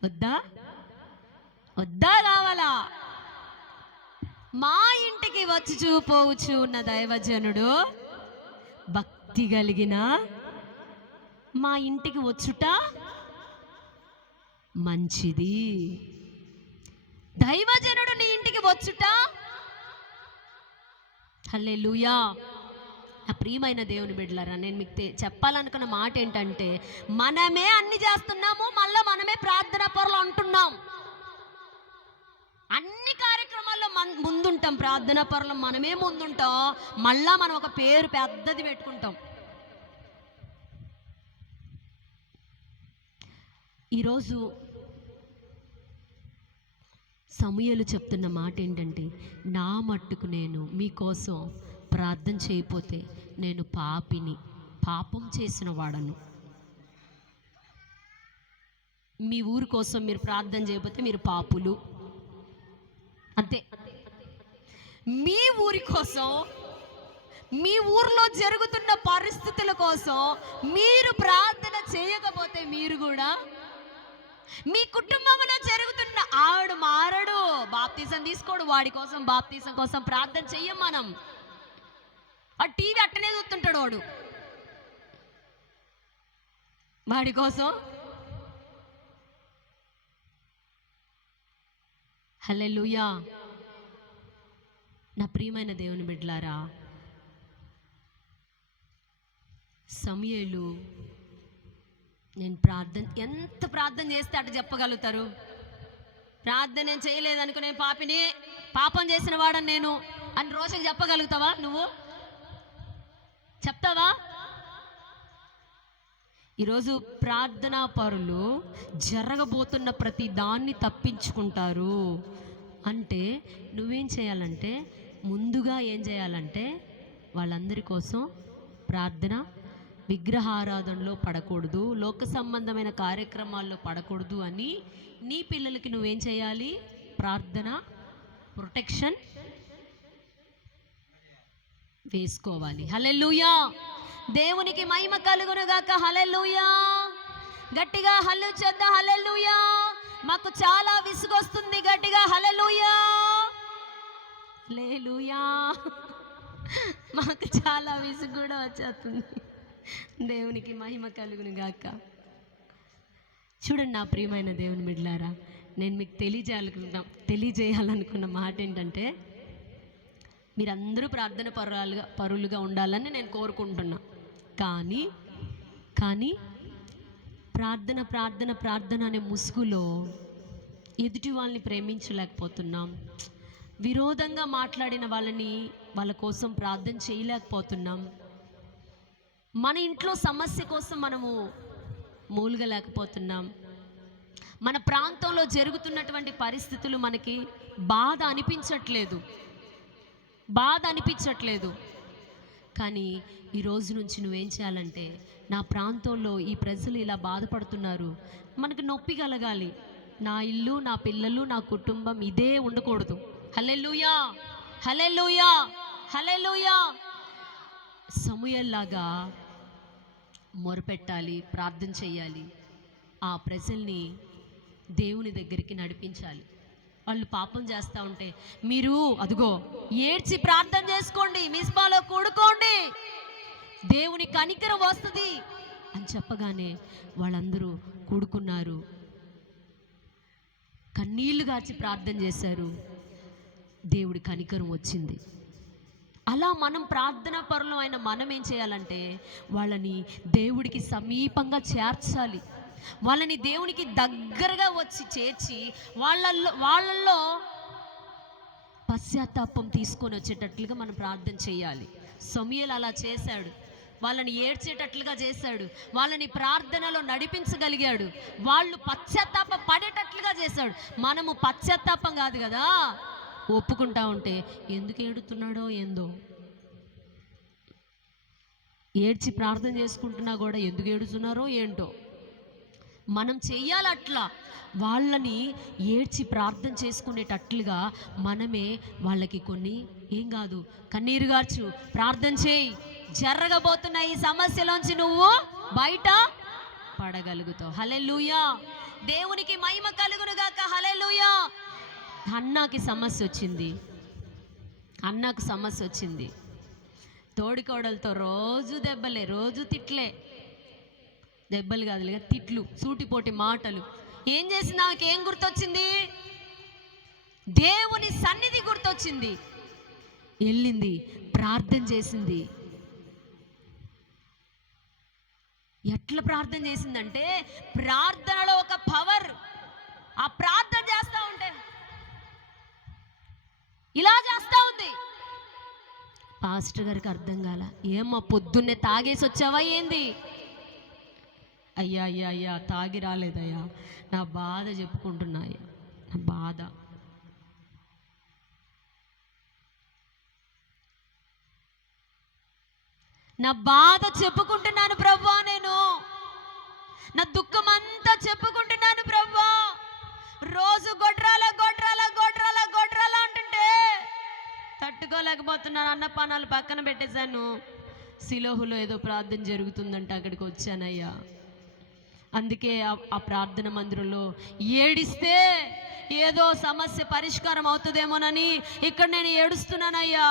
వద్దా వద్దా కావాలా? మా ఇంటికి వచ్చి పోవచ్చు ఉన్న దైవజనుడు భక్తి కలిగిన మా ఇంటికి వచ్చుట మంచిది. దైవజనుడు నీ ఇంటికి వచ్చుట, హల్లెలూయా. నా ప్రియమైన దేవుని బిడ్డలారా, నేను మీకు చెప్పాలనుకున్న మాట ఏంటంటే, మనమే అన్ని చేస్తున్నాము, మళ్ళీ మనమే ప్రార్థనా పరులు అంటున్నాం. అన్ని కార్యక్రమాల్లో ముందుంటాం, ప్రార్థనా పరులు మనమే ముందుంటాం, మళ్ళా మనం ఒక పేరు పెద్దది పెట్టుకుంటాం. ఈరోజు సమూయేలు చెప్తున్న మాట ఏంటంటే, నా మట్టుకు నేను మీకోసం ప్రార్థన చేయకపోతే నేను పాపిని, పాపం చేసిన వాడను. మీ ఊరి కోసం మీరు ప్రార్థన చేయకపోతే మీరు పాపులు, అంతే. మీ ఊరి కోసం, మీ ఊర్లో జరుగుతున్న పరిస్థితుల కోసం మీరు ప్రార్థన చేయకపోతే మీరు కూడా, మీ కుటుంబంలో జరుగుతున్న ఆవిడ మారడు, బాప్తీసం తీసుకోడు, వాడి కోసం బాప్తీసం కోసం ప్రార్థన చెయ్యం మనం. ఆ టీవీ అట్టనే చూస్తుంటాడు వాడి కోసం. హల్లెలూయా. నా ప్రియమైన దేవుని బిడ్డలారా, సమూయేలు నేను ఎంత ప్రార్థన చేస్తే అటు చెప్పగలుగుతారు? ప్రార్థన నేను చేయలేదనుకునే పాపిని, పాపం చేసిన వాడని నేను అని రోజుకి చెప్పగలుగుతావా? నువ్వు చెప్తావా? ఈరోజు ప్రార్థనా పరులు జరగబోతున్న ప్రతి దాన్ని తప్పించుకుంటారు. అంటే నువ్వేం చేయాలంటే, ముందుగా ఏం చేయాలంటే, వాళ్ళందరి కోసం ప్రార్థన, విగ్రహారాధనలో పడకూడదు, లోక సంబంధమైన కార్యక్రమాల్లో పడకూడదు అని నీ పిల్లలకి నువ్వేం చేయాలి? ప్రార్థన ప్రొటెక్షన్ వేసుకోవాలి. హల్లెలూయా. దేవునికి మహిమ కలుగును గాక. హల్లెలూయా. గట్టిగా హల్లు చేద్దాం. హల్లెలూయా. మాకు చాలా విసుగొస్తుంది, గట్టిగా హల్లెలూయా. హల్లెలూయా. మాకు చాలా విసుగు కూడా వచ్చేస్తుంది. దేవునికి మహిమ కలుగును గాక. చూడండి నా ప్రియమైన దేవుని బిడ్డలారా, నేను మీకు తెలియజేయాలనుకున్న మాట ఏంటంటే, మీరందరూ ప్రార్థన పరులుగా ఉండాలని నేను కోరుకుంటున్నా. కానీ ప్రార్థన ప్రార్థన ప్రార్థన అనే ముసుగులో ఎదుటి వాళ్ళని ప్రేమించలేకపోతున్నాం, విరోధంగా మాట్లాడిన వాళ్ళ కోసం ప్రార్థన చేయలేకపోతున్నాం, మన ఇంట్లో సమస్య కోసం మనము మూలుగలేకపోతున్నాం, మన ప్రాంతంలో జరుగుతున్నటువంటి పరిస్థితులు మనకి బాధ అనిపించట్లేదు. కానీ ఈ రోజు నుంచి నువ్వేం చేయాలంటే, నా ప్రాంతంలో ఈ ప్రజలు ఇలా బాధపడుతున్నారు, మనకు నొప్పి కలగాలి, నా ఇల్లు, నా పిల్లలు, నా కుటుంబం ఇదే ఉండకూడదు. హల్లెలూయా. హల్లెలూయా. హల్లెలూయా. సమూయేలులాగా మొరపెట్టాలి, ప్రార్థన చేయాలి, ఆ ప్రజల్ని దేవుని దగ్గరికి నడిపించాలి. వాళ్ళు పాపం చేస్తూ ఉంటే మీరు అదిగో ఏడ్చి ప్రార్థన చేసుకోండి, మిస్బాలో కూడుకోండి, దేవుని కనికరం వస్తుంది అని చెప్పగానే వాళ్ళందరూ కూడుకున్నారు, కన్నీళ్లు గార్చి ప్రార్థన చేశారు, దేవుడి కనికరం వచ్చింది. అలా మనం ప్రార్థనా పరులం అయిన మనం ఏం చేయాలంటే వాళ్ళని దేవుడికి సమీపంగా చేర్చాలి, వాళ్ళని దేవునికి దగ్గరగా వచ్చి చేర్చి వాళ్ళల్లో పశ్చాత్తాపం తీసుకొని వచ్చేటట్లుగా మనం ప్రార్థన చేయాలి. సమూయేలు అలా చేశాడు, వాళ్ళని ఏడ్చేటట్లుగా చేశాడు, వాళ్ళని ప్రార్థనలో నడిపించగలిగాడు, వాళ్ళు పశ్చాత్తాపం పడేటట్లుగా చేశాడు. మనము పశ్చాత్తాపం కాదు కదా ఒప్పుకుంటా ఉంటే ఎందుకు ఏడుతున్నాడో ఏందో, ఏడ్చి ప్రార్థన చేసుకుంటున్నా కూడా ఎందుకు ఏడుస్తున్నారో ఏంటో. మనం చెయ్యాలి అట్లా, వాళ్ళని ఏడ్చి ప్రార్థన చేసుకునేటట్లుగా మనమే వాళ్ళకి కొన్ని ఏం కాదు కన్నీరు గార్చు ప్రార్థన చేయి, జరగబోతున్న ఈ సమస్యలోంచి నువ్వు బయట పడగలుగుతావు. హల్లెలూయా, దేవునికి మహిమ కలుగును గాక. హల్లెలూయా. అన్నాకి సమస్య వచ్చింది, తోడికోడలతో రోజు దెబ్బలే, రోజు తిట్లే, దెబ్బలు కాదులేగా తిట్లు, సూటిపోటి మాటలు. ఏం చేసింది, నాకేం గుర్తొచ్చింది, దేవుని సన్నిధి గుర్తొచ్చింది, వెళ్ళింది ప్రార్థన చేసింది. ఎట్లా ప్రార్థన చేసిందంటే ప్రార్థనలో ఒక పవర్, ఆ ప్రార్థన చేస్తూ ఉంటే ఇలా చేస్తూ ఉంది. పాస్టర్ గారికి అర్థం కాల, ఏమ్మా పొద్దున్నే తాగేసి వచ్చావా ఏంది? అయ్యా తాగి రాలేదయ్యా, నా బాధ చెప్పుకుంటున్నాయ్యా, నా బాధ చెప్పుకుంటున్నాను ప్రభువా, నేను నా దుఃఖం అంతా చెప్పుకుంటున్నాను ప్రభువా. రోజు గొడ్రాల అంటుంటే తట్టుకోలేకపోతున్నాను, అన్న పానాలు పక్కన పెట్టేశాను. సిలోహులో ఏదో ప్రార్థన జరుగుతుందంటే అక్కడికి వచ్చానయ్యా. అందుకే ఆ ప్రార్థన మందిరంలో ఏడిస్తే ఏదో సమస్య పరిష్కారం అవుతుందేమోనని ఇక్కడ నేను ఏడుస్తున్నానయ్యా.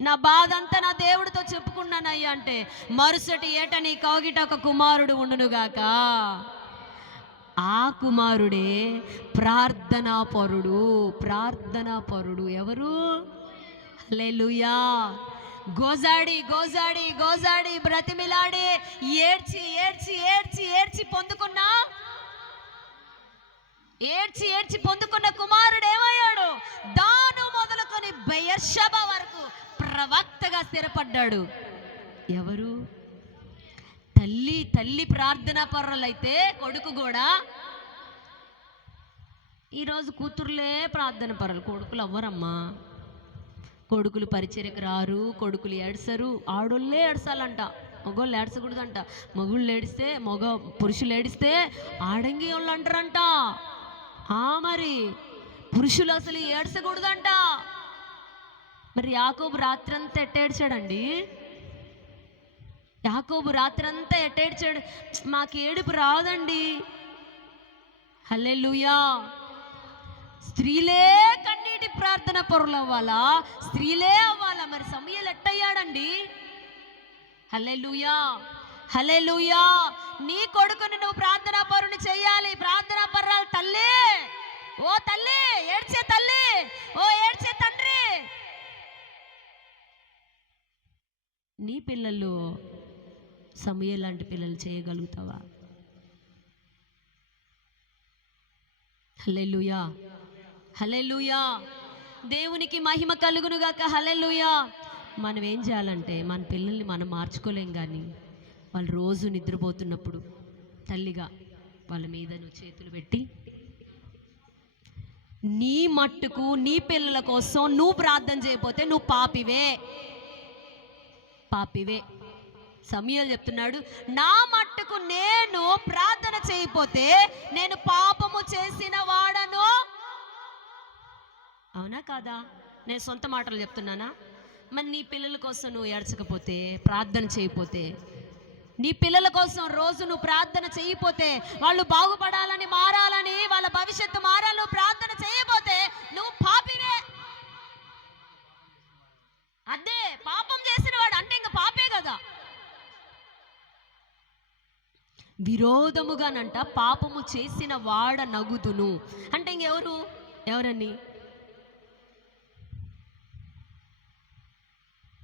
నా బాధ అంతా నా దేవుడితో చెప్పుకున్నానయ్యా అంటే మరుసటి ఏట నీ కౌగిట ఒక కుమారుడు ఉండునుగాక. ఆ కుమారుడే ప్రార్థనా పరుడు. ఎవరు? హల్లెలూయా. గోజాడి బ్రతిమిలాడి ఏడ్చి పొందుకున్న కుమారుడు ఏమయ్యాడు? దాను మొదలుకొని బెయర్షెబా వరకు ప్రవక్తగా స్థిరపడ్డాడు. ఎవరు? తల్లి ప్రార్థనా పరులైతే కొడుకు కూడా. ఈరోజు కూతుర్లే ప్రార్థన పరులు, కొడుకులు అవ్వరమ్మా. కొడుకులు పరిచర్యకు రారు, కొడుకులు ఏడ్సరు, ఆడోళ్ళే ఏడ్చాలంట, మగోళ్ళు ఏడ్చకూడదంట. పురుషులు ఏడిస్తే ఆడంగి వాళ్ళు అంటారంట. మరి పురుషులు అసలు ఏడ్చకూడదంట. మరి యాకోబు రాత్రంతా ఎట్టేడ్చాడండి? ఎట్టేడ్చాడు? మాకు ఏడుపు రాదండి. హల్లెలూయా. స్త్రీలే కన్నీటి ప్రార్థన పరులు అవ్వాలా? స్త్రీలే అవ్వాలా? మరి సమూయేలు ఎట్టయ్యాడండి? హల్లెలూయా. నీ కొడుకుని నువ్వు ప్రార్థనా పరుని చేయాలి. ప్రార్థనా పర్రాలు తల్లి, ఓ తల్లి, ఏడ్చే తల్లి, ఓ ఏడ్చే తండ్రి, నీ పిల్లలు సమూయేలు లాంటి పిల్లలు చేయగలుగుతావా? హల్లెలూయా. దేవునికి మహిమ కలుగునుగాక. హల్లెలూయా. మనం ఏం చేయాలంటే మన పిల్లల్ని మనం మార్చుకోలేం, కానీ వాళ్ళు రోజు నిద్రపోతున్నప్పుడు తల్లిగా వాళ్ళ మీద నువ్వు చేతులు పెట్టి నీ మట్టుకు నీ పిల్లల కోసం నువ్వు ప్రార్థన చేయకపోతే నువ్వు పాపివే. సమూయేలు చెప్తున్నాడు, నా మట్టుకు నేను ప్రార్థన చేయకపోతే నేను పాపము చేసిన వాడను. అవునా కాదా? నేను సొంత మాటలు చెప్తున్నానా? మరి నీ పిల్లల కోసం నువ్వు ఏడ్చకపోతే, ప్రార్థన చేయకపోతే నీ పిల్లల కోసం రోజు నువ్వు ప్రార్థన చేయకపోతే, వాళ్ళు బాగుపడాలని, మారాలని, వాళ్ళ భవిష్యత్తు మారాలని నువ్వు ప్రార్థన చేయకపోతే నువ్వు పాపివే. అదే పాపం చేసిన వాడు అంటే ఇంక పాపే కదా. విరోధముగానంట పాపము చేసిన వాడ నగుదును అంటే ఎవరని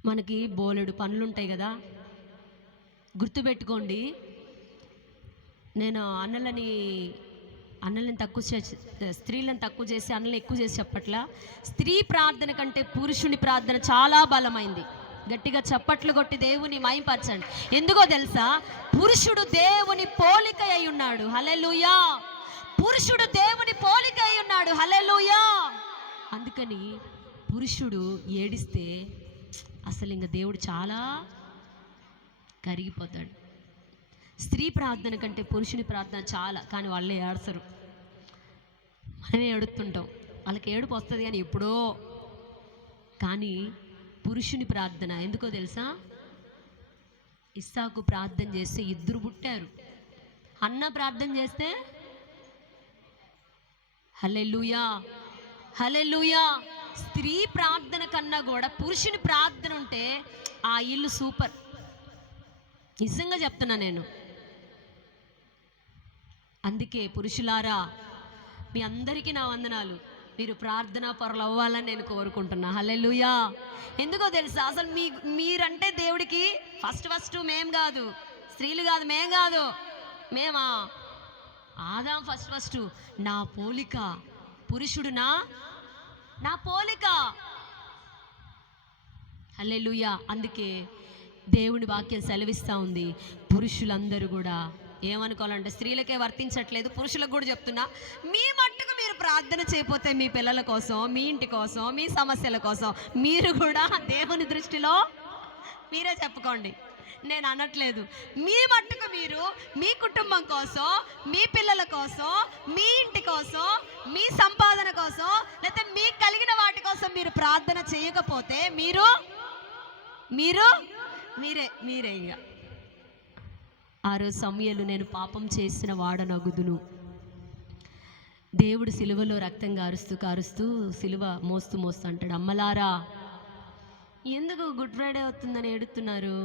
మనకి బోలెడు పనులుంటాయి కదా. గుర్తుపెట్టుకోండి, నేను అన్నలని తక్కువ చేసి, స్త్రీలను తక్కువ చేసి అన్నలను ఎక్కువ చేసి చెప్పట్లా. స్త్రీ ప్రార్థన కంటే పురుషుని ప్రార్థన చాలా బలమైంది. గట్టిగా చప్పట్లు కొట్టి దేవుని మహిమపరచండి. ఎందుకో తెలుసా? పురుషుడు దేవుని పోలిక అయి ఉన్నాడు. హల్లెలూయా. పురుషుడు దేవుని పోలిక అయి ఉన్నాడు. హల్లెలూయా. అందుకని పురుషుడు ఏడిస్తే అసలు ఇంక దేవుడు చాలా కరిగిపోతాడు. స్త్రీ ప్రార్థన కంటే పురుషుని ప్రార్థన చాలా, కానీ వాళ్ళే ఏడసరు, మనమే ఏడుస్తుంటాం. వాళ్ళకి ఏడుపు వస్తుంది కానీ ఎప్పుడో. కానీ పురుషుని ప్రార్థన ఎందుకో తెలుసా? ఇస్సాకు ప్రార్థన చేస్తే 2 పుట్టారు. అన్న ప్రార్థన చేస్తే హల్లెలూయా హల్లెలూయా. స్త్రీ ప్రార్థన కన్నా కూడా పురుషుని ప్రార్థన ఉంటే ఆ ఇల్లు సూపర్. నిజంగా చెప్తున్నా నేను. అందుకే పురుషులారా, మీ అందరికీ నా వందనాలు. మీరు ప్రార్థనా పరులు అవ్వాలని నేను కోరుకుంటున్నా. హల్లెలూయా. ఎందుకో తెలుసా? అసలు మీరంటే దేవుడికి ఫస్ట్ మేం కాదు, స్త్రీలు కాదు, మేం కాదు, మేమా ఆదాం ఫస్ట్. నా పోలిక పురుషుడు నా పోలిక. హల్లెలూయా. అందుకే దేవుని వాక్యం సెలవిస్తూ ఉంది, పురుషులందరూ కూడా ఏమనుకోవాలంటే స్త్రీలకే వర్తించట్లేదు, పురుషులకు కూడా చెప్తున్నా, మీ మట్టుకు మీరు ప్రార్థన చేయకపోతే మీ పిల్లల కోసం, మీ ఇంటి కోసం, మీ సమస్యల కోసం మీరు కూడా దేవుని దృష్టిలో మీరే చెప్పుకోండి. నేను అనట్లేదు. మీ మట్టుకు మీరు మీ కుటుంబం కోసం, మీ పిల్లల కోసం, మీ ఇంటి కోసం, మీ సంపాదన కోసం, లేకపోతే మీకు కలిగిన వాటి కోసం మీరు ప్రార్థన చేయకపోతే మీరే ఇక ఆ రోజు సమూయేలు నేను పాపం చేసిన వాడనగుదును. దేవుడు సిలువలో రక్తం కారుస్తూ సిలువ మోస్తూ అంటాడు, అమ్మలారా ఎందుకు గుడ్ ఫ్రైడే వస్తుందని ఏడుతున్నారు?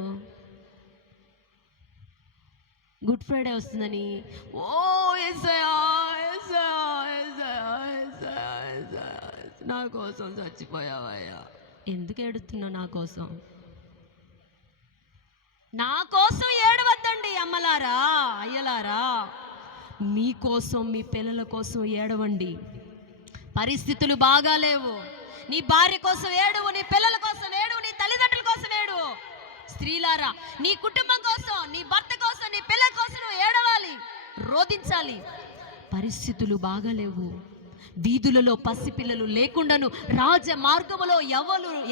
గుడ్ ఫ్రైడే వస్తుందని యేసయ్యా నా కోసం చచ్చిపోయావయ్యా. ఎందుకు ఏడుతున్నావు? నా కోసం ఏడవద్దండి అమ్మలారా, అయ్యలారా. మీకోసం, మీ పిల్లల కోసం ఏడవండి. పరిస్థితులు బాగాలేవు, నీ భార్య కోసం ఏడువు, నీ పిల్లల కోసం ఏడువు, నీ తల్లిదండ్రుల కోసం ఏడువు. స్త్రీలారా, నీ కుటుంబం కోసం, నీ భర్త కోసం, నీ పిల్లల కోసం నువ్వు ఏడవాలి, రోధించాలి. పరిస్థితులు బాగాలేవు, వీధులలో పసిపిల్లలు లేకుండాను, రాజ మార్గములో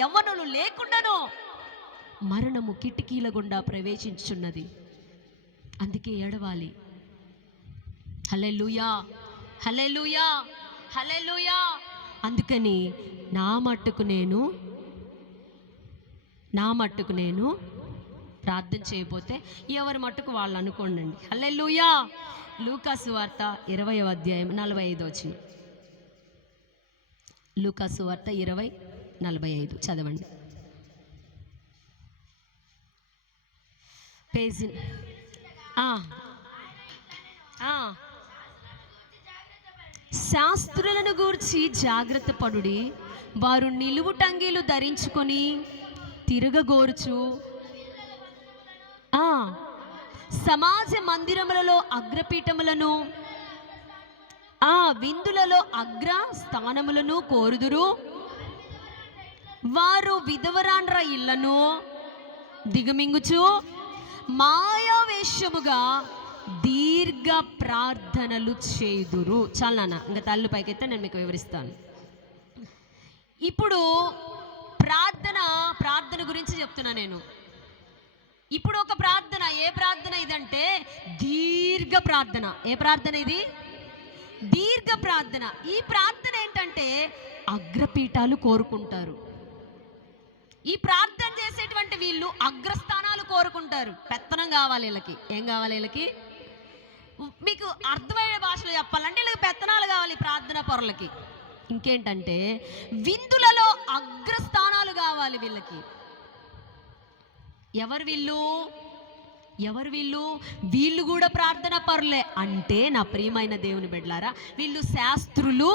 యవ్వనులు లేకుండాను మరణము కిటికీల గుండా ప్రవేశించున్నది. అందుకే ఏడవాలి. హల్లెలూయా హల్లెలూయా హల్లెలూయా. అందుకని నా మట్టుకు నేను ప్రార్థన చేయకపోతే ఎవరి మట్టుకు వాళ్ళు అనుకోండి. హల్లెలూయా. లూకాసు వార్త 20వ అధ్యాయం 45 వచనం. లూకాసు వార్త 20:45 చదవండి. పేజీ శాస్త్రులను గూర్చి జాగ్రత్త పడుడి, వారు నిలువుటంగీలు ధరించుకొని తిరగగోర్చు సమాజ మందిరములలో అగ్రపీఠములను, విందులలో అగ్ర స్థానములను కోరుదురు. వారు విధవరాండ్ర ఇళ్లను దిగమింగుచు మాయావేషముగా దీర్ఘ ప్రార్థనలు చేయుదురు. చాలా నాన్న, ఇంకా తల్లి పైకైతే నేను మీకు వివరిస్తాను. ఇప్పుడు ప్రార్థన గురించి చెప్తున్నా నేను. ఇప్పుడు ఒక ప్రార్థన, ఏ ప్రార్థన ఇదంటే దీర్ఘ ప్రార్థన. ఏ ప్రార్థన ఇది? దీర్ఘ ప్రార్థన. ఈ ప్రార్థన ఏంటంటే అగ్రపీఠాలు కోరుకుంటారు. ఈ ప్రార్థన చేసేటువంటి వీళ్ళు అగ్రస్థానాలు కోరుకుంటారు, పెత్తనం పెత్తనం కావాలి వీళ్ళకి. ఏం కావాలి వీళ్ళకి? మీకు అర్థమయ్యే భాషలో చెప్పాలంటే వీళ్ళకి పెత్తనాలు కావాలి ప్రార్థనా పరులకి. ఇంకేంటంటే విందులలో అగ్రస్థానాలు కావాలి వీళ్ళకి. ఎవరు వీళ్ళు? ఎవరు వీళ్ళు? వీళ్ళు కూడా ప్రార్థన పరులే. అంటే నా ప్రియమైన దేవుని బిడ్డలారా, వీళ్ళు శాస్త్రులు,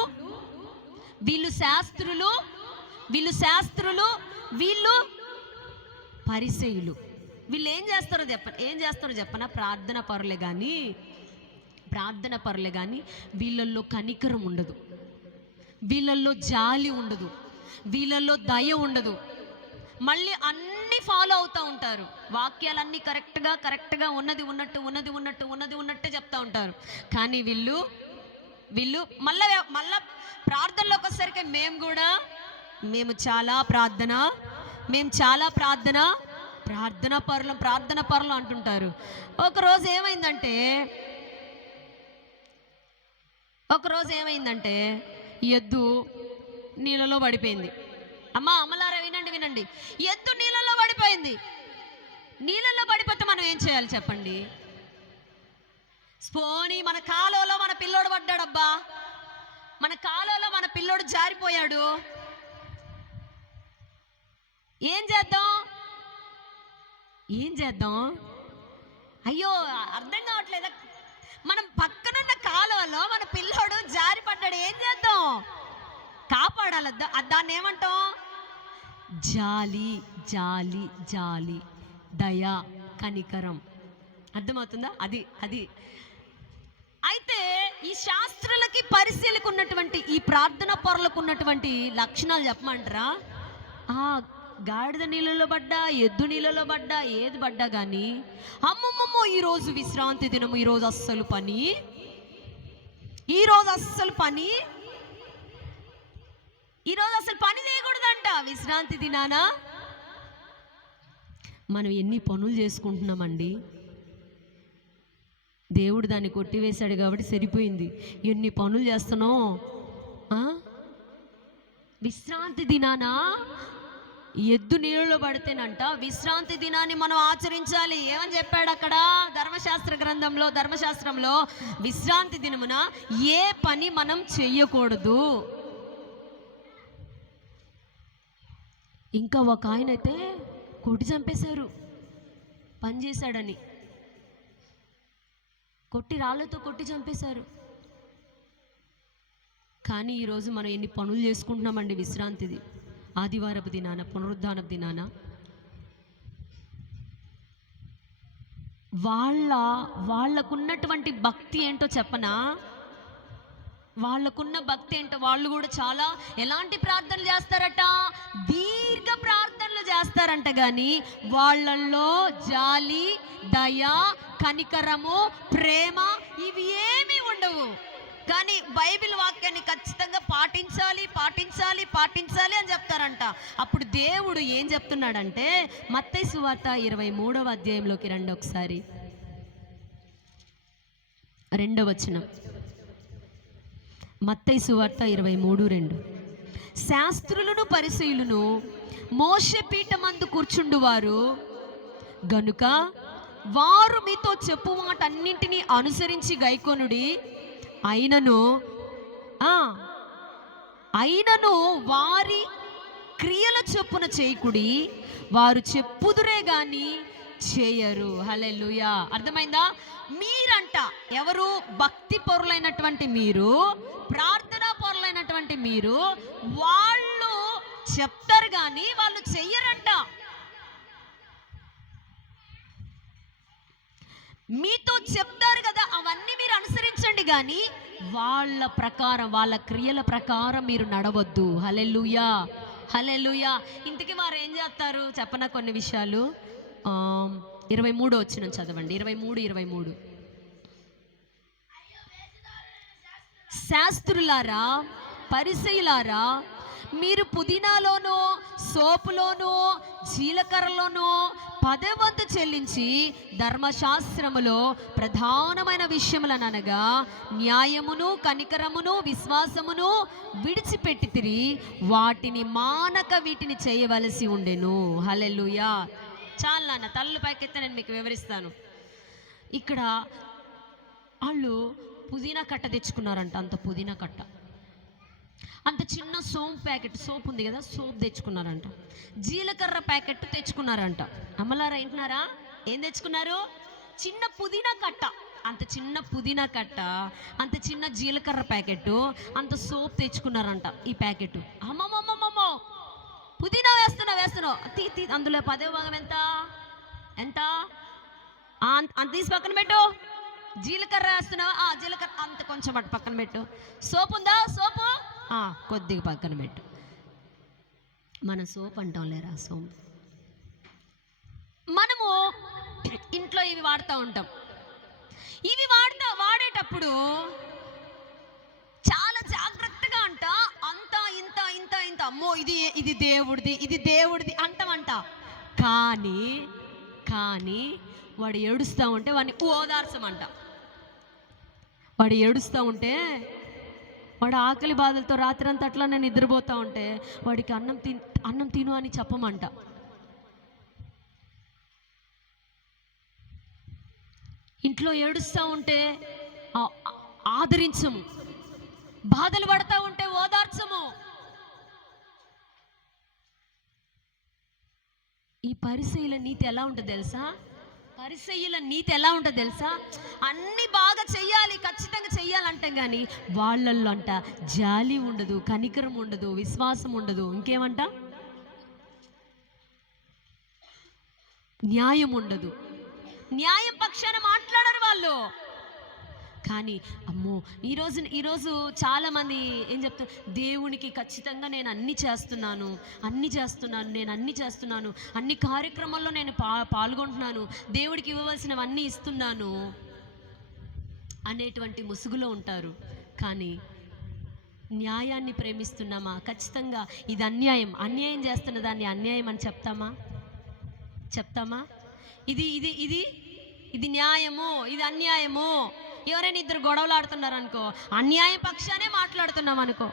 వీళ్ళు శాస్త్రులు, వీళ్ళు శాస్త్రులు, వీళ్ళు పరిసయ్యులు. వీళ్ళు ఏం చేస్తారో చెప్పనా? ప్రార్థన పరులే కానీ వీళ్ళల్లో కనికరం ఉండదు, వీళ్ళల్లో జాలి ఉండదు, వీళ్ళల్లో దయ ఉండదు. మళ్ళీ అన్నీ ఫాలో అవుతూ ఉంటారు. వాక్యాలన్నీ కరెక్ట్గా ఉన్నది ఉన్నట్టే చెప్తా ఉంటారు. కానీ వీళ్ళు మళ్ళా ప్రార్థనలోకి వచ్చేసరికి మేము చాలా ప్రార్థన పరులం అంటుంటారు. ఒకరోజు ఏమైందంటే ఎద్దు నీళ్ళలో పడిపోయింది. అమ్మలారా వినండి, ఎద్దు నీళ్ళలో పడిపోయింది. నీళ్ళలో పడిపోతే మనం ఏం చేయాలి చెప్పండి? పోనీ మన కాలువలో మన పిల్లోడు పడ్డాడబ్బా, మన కాలువలో మన పిల్లోడు జారిపోయాడు, ఏం చేద్దాం? అయ్యో అర్థం కావట్లేదా? మనం పక్కనున్న కాలువలో మన పిల్లోడు జారి పడ్డాడు, ఏం చేద్దాం? కాపాడాలి. దాన్ని ఏమంటాం? జాలి, దయ, కనికరం. అర్థమవుతుందా? అది అయితే ఈ శాస్త్రులకి పరిశీలకు ఉన్నటువంటి ఈ ప్రార్థన పొరలకు ఉన్నటువంటి లక్షణాలు చెప్పమంటారా? గాడిద నీళ్ళలో పడ్డా, ఎద్దు నీళ్ళలో పడ్డా, ఏది పడ్డా కానీ అమ్మమ్మమ్మో ఈరోజు విశ్రాంతి దినము, ఈరోజు అస్సలు పని చేయకూడదంట విశ్రాంతి దినాన. మనం ఎన్ని పనులు చేసుకుంటున్నామండి. దేవుడు దాన్ని కొట్టివేశాడు కాబట్టి సరిపోయింది. ఎన్ని పనులు చేస్తున్నాం. విశ్రాంతి దినాన ఎద్దు నీళ్ళలో పడితేనంట విశ్రాంతి దినాన్ని మనం ఆచరించాలి. ఏమని చెప్పాడు అక్కడ ధర్మశాస్త్రంలో విశ్రాంతి దినమున ఏ పని మనం చెయ్యకూడదు. ఇంకా ఒక ఆయన అయితే కొట్టి చంపేశారు, పని చేశాడని. రాళ్ళతో కొట్టి చంపేశారు. కానీ ఈరోజు మనం ఎన్ని పనులు చేసుకుంటున్నామండి విశ్రాంతిది. ఆదివారపు దినాన, పునరుద్ధానపు దినాన వాళ్ళకున్నటువంటి భక్తి ఏంటో చెప్పనా? వాళ్ళకున్న భక్తి ఏంటో, వాళ్ళు కూడా చాలా ఎలాంటి ప్రార్థనలు చేస్తారట? దీర్ఘ ప్రార్థనలు చేస్తారంట. కానీ వాళ్ళల్లో జాలి, దయ, కనికరము, ప్రేమ ఇవి ఏమీ ఉండవు. కానీ బైబిల్ వాక్యాన్ని ఖచ్చితంగా పాటించాలి అని చెప్తారంట. అప్పుడు దేవుడు ఏం చెప్తున్నాడంటే, మత్తయి సువార్త 23వ అధ్యాయంలోకి రండి ఒకసారి. 2వ వచనం, మత్తయి సువార్త 23:2. శాస్త్రులను పరిసయ్యులను మోషే పీఠమందు కూర్చుండువారు గనుక వారు మీతో చెప్పు వాటన్నింటినీ అనుసరించి గైకొనుడి. అయినను వారి క్రియల చొప్పున చేయకుడి, వారు చెప్పుదురే గాని చేయరు. హల్లెలూయా. అర్థమైందా? మీరంట, ఎవరు? భక్తి పరులైనటువంటి మీరు, ప్రార్థనా పరులైనటువంటి మీరు, వాళ్ళు చెప్తారు కానీ వాళ్ళు చెయ్యరంట. మీతో చెప్తారు కదా, అవన్నీ మీరు అనుసరించండి, కానీ వాళ్ళ ప్రకారం, వాళ్ళ క్రియల ప్రకారం మీరు నడవద్దు. హల్లెలూయా. ఇంతకీ వారు ఏం చేస్తారు చెప్పనా? కొన్ని విషయాలు 23వ వచనం చదవండి. 23. శాస్త్రులారా, పరిసయ్యులారా, మీరు పుదీనాలోనూ, సోపులోనూ, జీలకర్రలోనూ 10వ వంతు చెల్లించి ధర్మశాస్త్రములో ప్రధానమైన విషయములనగా న్యాయమును, కనికరమును, విశ్వాసమును విడిచిపెట్టితిరి. వాటిని మానక వీటిని చేయవలసి ఉండెను. హల్లెలూయా. చాలు నాన్న, తలలు పైకెత్తే నేను మీకు వివరిస్తాను. ఇక్కడ వాళ్ళు పుదీనా కట్ట తెచ్చుకున్నారంట, అంత పుదీనా కట్ట, అంత చిన్న సోప్ ప్యాకెట్, సోప్ ఉంది కదా, సోప్ తెచ్చుకున్నారంట. జీలకర్ర ప్యాకెట్ తెచ్చుకున్నారంట. అమ్మలారా వింటున్నారా? ఏం తెచ్చుకున్నారు? చిన్న పుదీనా కట్ట, అంత చిన్న పుదీనా కట్ట, అంత చిన్న జీలకర్ర ప్యాకెట్, అంత సోప్ తెచ్చుకున్నారంట. ఈ ప్యాకెట్ అమ్మమ్మమ్మమ్మమ్మో, పుదీనా వేస్తున్నావు తీ అందులో 10వ భాగం ఎంత ఎంత అంత తీసి పక్కన పెట్టు. జీలకర్ర వేస్తున్నావు, జీలకర్ర అంత కొంచెం అటు పక్కన పెట్టు. సోపు ఉందా? సోపు కొద్దిగా పక్కన పెట్టు. మన సోప్ అంటాం లేరా, సోప్. మనము ఇంట్లో ఇవి వాడుతూ ఉంటాం. ఇవి వాడేటప్పుడు చాలా జాగ్రత్తగా అంట, అంత ఇంత ఇంత ఇంత, అమ్మో ఇది దేవుడిది అంటామంట. కానీ వాడు ఏడుస్తూ ఉంటే వాడిని ఓదార్చమంట. వాడు ఏడుస్తూ ఉంటే, వాడు ఆకలి బాధలతో రాత్రంతా అట్లానే నిద్రపోతూ ఉంటే వాడికి అన్నం తిను అని చెప్పమంట. ఇంట్లో ఏడుస్తూ ఉంటే ఆదరించము, బాధలు పడతా ఉంటే ఓదార్చము. ఈ పరిసయ్యుల నీతి ఎలా ఉంటుంది తెలుసా? అన్ని బాగా చెయ్యాలి, ఖచ్చితంగా చెయ్యాలంటాం, కానీ వాళ్ళల్లో అంట జాలి ఉండదు, కనికరం ఉండదు, విశ్వాసం ఉండదు, ఇంకేమంట న్యాయం ఉండదు. న్యాయం పక్షాన మాట్లాడరు వాళ్ళు. కానీ అమ్మో, ఈరోజు చాలామంది ఏం చెప్తారు? దేవునికి ఖచ్చితంగా నేను అన్ని చేస్తున్నాను, అన్ని కార్యక్రమాల్లో నేను పాల్గొంటున్నాను, దేవుడికి ఇవ్వవలసినవన్నీ ఇస్తున్నాను అనేటువంటి ముసుగులో ఉంటారు. కానీ న్యాయాన్ని ప్రేమిస్తున్నామా? ఖచ్చితంగా ఇది అన్యాయం చేస్తున్న దాన్ని అన్యాయం అని చెప్తామా? ఇది న్యాయము, ఇది అన్యాయము. ఎవరైనా ఇద్దరు గొడవలు ఆడుతున్నారు అనుకో, అన్యాయ పక్షానే మాట్లాడుతున్నాం అనుకో.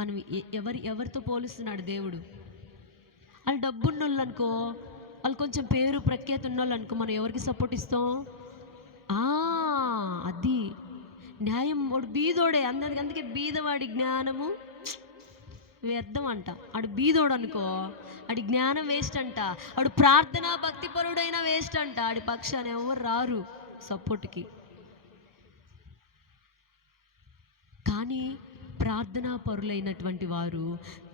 మనం ఎవరితో పోలుస్తున్నాడు దేవుడు? వాళ్ళు డబ్బున్నోళ్ళు అనుకో, వాళ్ళు కొంచెం పేరు ప్రఖ్యాతి ఉన్నోళ్ళు అనుకో, మనం ఎవరికి సపోర్ట్ ఇస్తాం? అది న్యాయం. వాడు బీదోడే, అందుకే బీదవాడి జ్ఞానము వ్యర్థం అంట. ఆడు బీదోడు అనుకో, ఆడి జ్ఞానం వేస్ట్ అంట. ఆడు ప్రార్థనా భక్తిపరుడైన వేస్ట్ అంట. ఆడి పక్షాన ఎవరు రారు సపోర్ట్కి. కానీ ప్రార్థనా పరులైనటువంటి వారు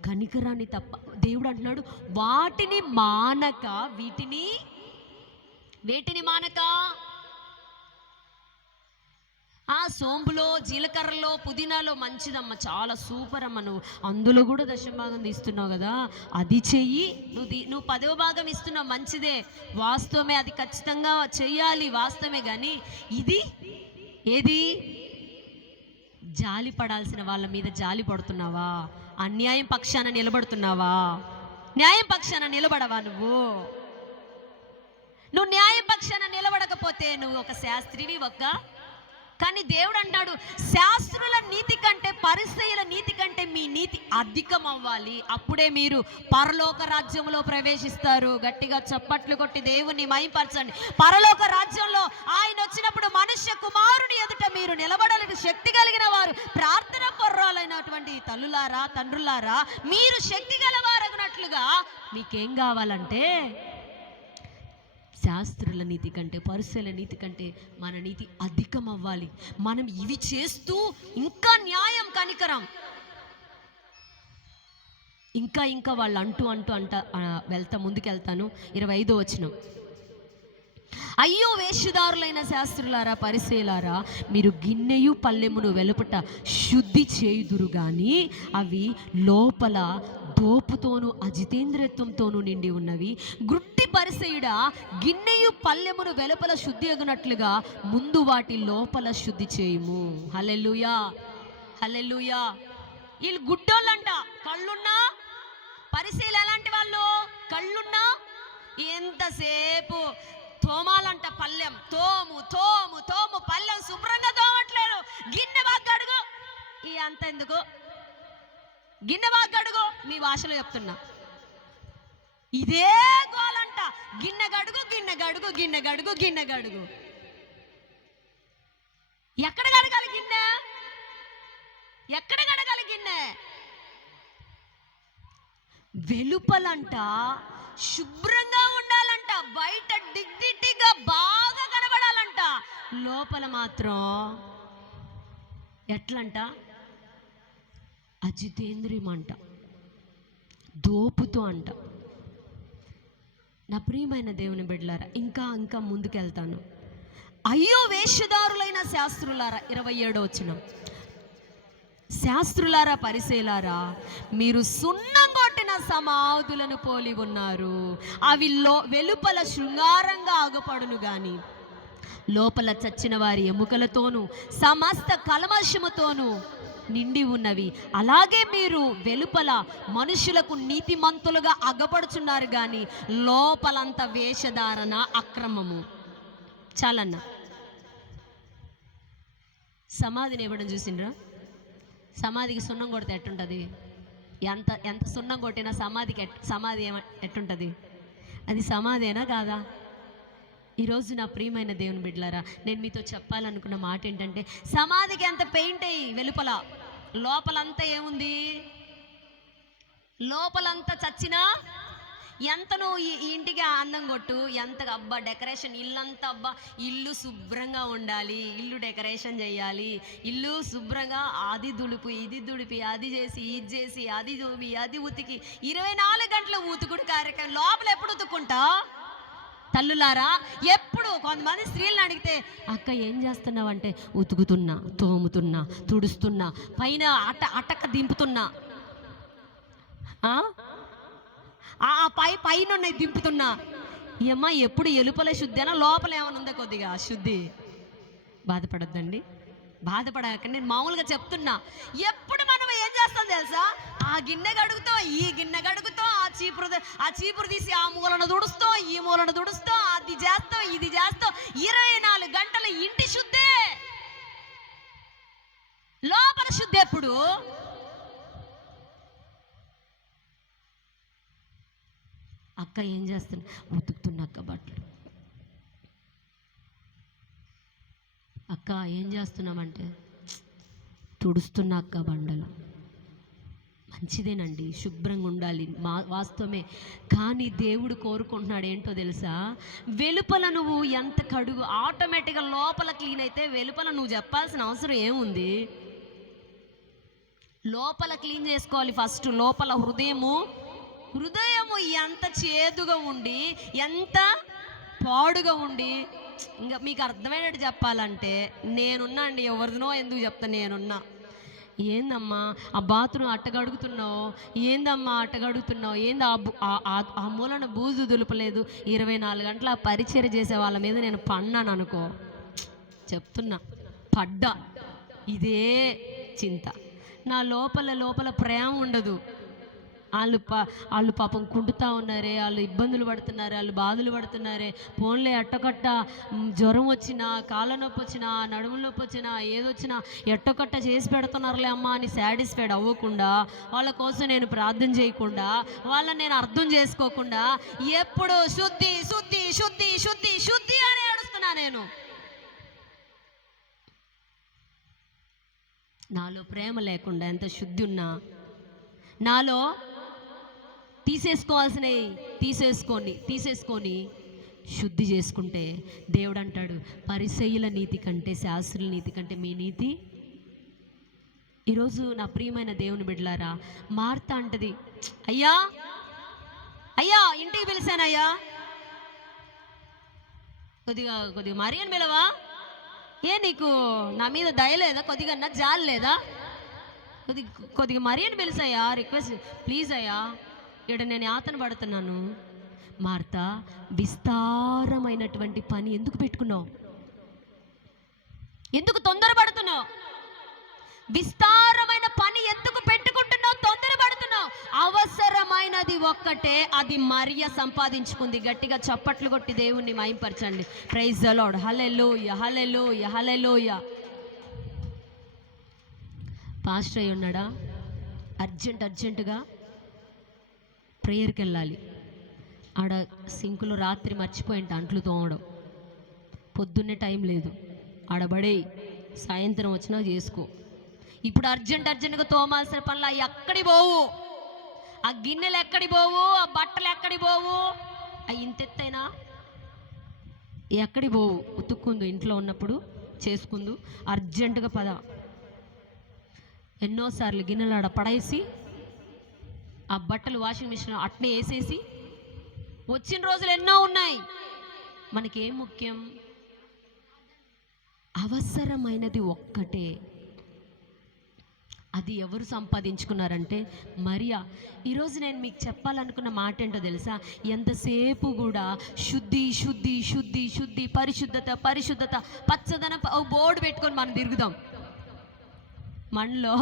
కనికరాన్ని తప్ప, దేవుడు అంటున్నాడు వాటిని మానక, వేటిని మానక, సోంపులో, జీలకర్రలో, పుదీనాలో మంచిదమ్మ, చాలా సూపర్ అమ్మ, నువ్వు అందులో కూడా దశమభాగం తీస్తున్నావు కదా, అది చెయ్యి. నువ్వు 10వ భాగం ఇస్తున్నావు, మంచిదే, వాస్తవమే, అది ఖచ్చితంగా చెయ్యాలి, వాస్తవమే. కానీ ఏది జాలి పడాల్సిన వాళ్ళ మీద జాలి పడుతున్నావా? అన్యాయం పక్షాన నిలబడుతున్నావా? న్యాయం పక్షాన నిలబడవా? నువ్వు న్యాయం పక్షాన నిలబడకపోతే నువ్వు ఒక శాస్త్రివి. కానీ దేవుడు అంటాడు, శాస్త్రుల నీతి కంటే, పరిసయ్యుల నీతి కంటే మీ నీతి అధికం అవ్వాలి, అప్పుడే మీరు పరలోక రాజ్యంలో ప్రవేశిస్తారు. గట్టిగా చప్పట్లు కొట్టి దేవుని మహిమపరచండి. పరలోక రాజ్యంలో ఆయన వచ్చినప్పుడు మనుష్య కుమారుని ఎదుట మీరు నిలబడాలని శక్తి కలిగిన వారు, ప్రార్థన పర్రాలైనటువంటి తల్లులారా, తండ్రులారా, మీరు శక్తి గలవారగినట్లుగా మీకేం కావాలంటే, శాస్త్రుల నీతి కంటే, పరిసయ్యుల నీతి కంటే మన నీతి అధికం అవ్వాలి. మనం ఇవి చేస్తూ ఇంకా న్యాయం, కనికరం, ఇంకా వాళ్ళు అంటూ ముందుకెళ్తాను. 25వ వచనం, అయ్యో వేషధారులైన శాస్త్రులారా, పరిసయ్యులారా, మీరు గిన్నెయు పల్లెమును వెలుపట శుద్ధి చేయుదురు గాని అవి లోపల దోపుతోనూ అజితేంద్రియత్వంతోనూ నిండి ఉన్నవి. గుడ్డి పరిసయ్యుడా, గిన్నెయు పల్లెమును వెలుపల శుద్ధి అగునట్లుగా ముందు వాటి లోపల శుద్ధి చేయుము. హల్లెలూయా, హల్లెలూయా. వీళ్ళు గుడ్డోళ్ళంట, కళ్ళున్నా. పరిసయ్యులు ఎలాంటి వాళ్ళు? కళ్ళున్నా ఎంతసేపు తోమాలంట, పల్లెం తోము పల్లెం శుభ్రంగా తోమట్లేదు. గిన్నె బాగా అడుగు, అంత ఎందుకు? గిన్నె బాగా కడుగు, మీ భాషలో చెప్తున్నా. ఇదే గోలంట, గిన్నె గడుగు గిన్నె గడుగు గిన్నె గడుగు గిన్నె గడుగు. ఎక్కడ కడగాలి గిన్నె? ఎక్కడ కడగాలి గిన్నె? వెలుపలంట శుభ్రంగా ఉండాలంట, బయట డిగ్నిటీగా బాగా కనబడాలంట, లోపల మాత్రం ఎట్లంట? అజితేంద్రియం అంట, దోపుతో అంట. నా ప్రియమైన దేవుని బిడ్డలారా, ఇంకా ముందుకెళ్తాను. అయ్యో వేషధారులైన శాస్త్రులారా, 27వ వచనం, శాస్త్రులారా పరిసయ్యులారా, మీరు సున్నం కొట్టిన సమాధులను పోలి ఉన్నారు. అవి వెలుపల శృంగారంగా ఆగపడును గాని లోపల చచ్చిన వారి ఎముకలతోనూ సమస్త కల్మషముతోనూ నిండి ఉన్నవి. అలాగే మీరు వెలుపల మనుషులకు నీతిమంతులుగా అగపడుచున్నారు కానీ లోపలంత వేషధారణ, అక్రమము. చాలన్నా. సమాధిని ఇవ్వడం చూసిండ్రా? సమాధికి సున్నం కొడితే ఎట్టుంటుంది? ఎంత సున్నం కొట్టినా సమాధి ఎట్టుంటుంది? అది సమాధేనా కాదా? ఈరోజు నా ప్రియమైన దేవుని బిడ్డలారా, నేను మీతో చెప్పాలనుకున్న మాట ఏంటంటే, సమాధికి ఎంత పెయింట్ అయ్యి వెలుపల, లోపలంతా ఏముంది? లోపలంతా చచ్చినా ఎంత నువ్వు ఈ ఇంటికి అందం కొట్టు, ఎంత అబ్బా డెకరేషన్, ఇల్లంతా అబ్బా ఇల్లు శుభ్రంగా ఉండాలి, ఇల్లు డెకరేషన్ చేయాలి, ఇల్లు శుభ్రంగా అది దులిపి ఇది దుడిపి, అది చేసి ఇది చేసి, అది దుమి అది ఉతికి, 24 గంటలు ఉతుకుడు కార్యక్రమం. లోపల ఎప్పుడు ఉతుక్కుంటా? తల్లులారా, ఎప్పుడు కొంతమంది స్త్రీలను అడిగితే, అక్క ఏం చేస్తున్నావు అంటే, ఉతుకుతున్నా, తోముతున్నా, తుడుస్తున్నా, పైన అటక దింపుతున్నా, పైన ఉన్నాయి దింపుతున్నా. ఏమ్మా ఎప్పుడు ఎలుపల శుద్ధి అయినా లోపల ఏమైనా ఉందా కొద్దిగా శుద్ధి? బాధపడద్దండి, బాధపడక నేను మామూలుగా చెప్తున్నా. ఎప్పుడు మనం ఏం చేస్తాం తెలుసా? ఆ గిన్నె గడుగుతో ఈ గిన్నె గడుగుతో, ఆ చీపురు తీసి ఆ మూలను తుడుస్తాం, ఈ మూలను తుడుస్తాం, అది చేస్తాం ఇది చేస్తాం. 24 గంటలు ఇంటి శుద్ధే, లోపల శుద్ధి ఎప్పుడు? అక్క ఏం చేస్తున్నా? ఉతుకుతున్నా అక్క బట్టలు. అక్క ఏం చేస్తున్నామంటే, తుడుస్తున్నా అక్క బండలు. మంచిదేనండి, శుభ్రంగా ఉండాలి, వాస్తవమే. కానీ దేవుడు కోరుకుంటున్నాడు ఏంటో తెలుసా? వెలుపల నువ్వు ఎంత కడుగు, ఆటోమేటిక్గా లోపల క్లీన్ అయితే వెలుపల నువ్వు చెప్పాల్సిన అవసరం ఏముంది? లోపల క్లీన్ చేసుకోవాలి ఫస్ట్. లోపల హృదయము ఎంత చేదుగా ఉండి, ఎంత పాడుగా ఉండి, ఇంకా మీకు అర్థమైనట్టు చెప్పాలంటే, నేనున్నా అండి, ఎవరిదినో ఎందుకు చెప్తా, నేనున్నా. ఏందమ్మా ఆ బాత్రూమ్ అట్టగడుగుతున్నావు, ఏందమ్మా అట్టగడుగుతున్నావు, ఏంది ఆ మూలన బూజు దులుపలేదు, 24 గంటల పరిచయం చేసే వాళ్ళ మీద నేను పన్నాను అనుకో, చెప్తున్నా, పడ్డా. ఇదే చింత. నా లోపల ప్రేమ ఉండదు. వాళ్ళు పాపం కుంటుతా ఉన్నారే, వాళ్ళు ఇబ్బందులు పడుతున్నారే, వాళ్ళు బాధలు పడుతున్నారే, ఫోన్లే ఎట్టకట్ట జ్వరం వచ్చినా, కాళ్ళ నొప్పి వచ్చినా, నడుముల నొప్పి వచ్చినా, ఏదొచ్చినా ఎట్టకట్ట చేసి పెడుతున్నారులే అమ్మ అని సాటిస్ఫైడ్ అవ్వకుండా, వాళ్ళ కోసం నేను ప్రార్థన చేయకుండా, వాళ్ళని నేను అర్థం చేసుకోకుండా, ఎప్పుడు శుద్ధి శుద్ధి శుద్ధి శుద్ధి శుద్ధి అని ఏడుస్తున్నా నేను. నాలో ప్రేమ లేకుండా ఎంత శుద్ధి ఉన్నా, నాలో తీసేసుకోవాల్సినవి తీసేసుకొని శుద్ధి చేసుకుంటే, దేవుడు అంటాడు, పరిసయ్యుల నీతి కంటే, శాస్త్రుల నీతి కంటే మీ నీతి. ఈరోజు నా ప్రియమైన దేవుని బిడ్డలారా, మార్త అంటది, అయ్యా ఇంటికి పిలిచానయ్యా, కొద్దిగా మరి అని పిలవా? నీకు నా మీద దయ లేదా? కొద్దిగా నా జాలి లేదా? కొద్దిగా మరి అని పిలిచాయా, రిక్వెస్ట్ ప్లీజ్ అయ్యా, ఇక్కడ నేను యాతన పడుతున్నాను. మార్త, విస్తారమైనటువంటి పని ఎందుకు పెట్టుకున్నావు? ఎందుకు తొందరపడుతున్నావు? విస్తారమైన పని ఎందుకు పెట్టుకుంటున్నావు? తొందరపడుతున్నావు. అవసరమైనది ఒక్కటే, అది మరియ సంపాదించుకుంది. గట్టిగా చప్పట్లు కొట్టి దేవుణ్ణి మహింపరచండి. Praise the Lord. Hallelujah hallelujah hallelujah. Pastor అయి ఉన్నాడా? అర్జెంటుగా ప్రేయర్కి వెళ్ళాలి. ఆడ సింకులో రాత్రి మర్చిపోయింట అంట్లు తోమడం, పొద్దున్నే టైం లేదు, ఆడబడే సాయంత్రం వచ్చినా చేసుకో. ఇప్పుడు అర్జెంటుగా తోమాల్సిన పనులు అవి ఎక్కడి పోవు, ఆ గిన్నెలు ఎక్కడి పోవు, ఆ బట్టలు ఎక్కడి పోవు, అవి ఇంతెత్తైనా ఎక్కడి పోవు. ఉతుక్కుందు ఇంట్లో ఉన్నప్పుడు చేసుకుందు, అర్జెంటుగా పద. ఎన్నోసార్లు గిన్నెలు ఆడ పడేసి ఆ బట్టలు వాషింగ్ మిషన్ అట్నే వేసేసి వచ్చిన రోజులు ఎన్నో ఉన్నాయి. మనకేం ముఖ్యం? అవసరమైనది ఒక్కటే. అది ఎవరు సంపాదించుకున్నారంటే మరియా. ఈరోజు నేను మీకు చెప్పాలనుకున్న మాట ఏంటో తెలుసా? ఎంతసేపు కూడా శుద్ధి శుద్ధి శుద్ధి శుద్ధి, పరిశుద్ధత పరిశుద్ధత, పచ్చదనం బోర్డు పెట్టుకొని మనం తిరుగుదాం. మనలో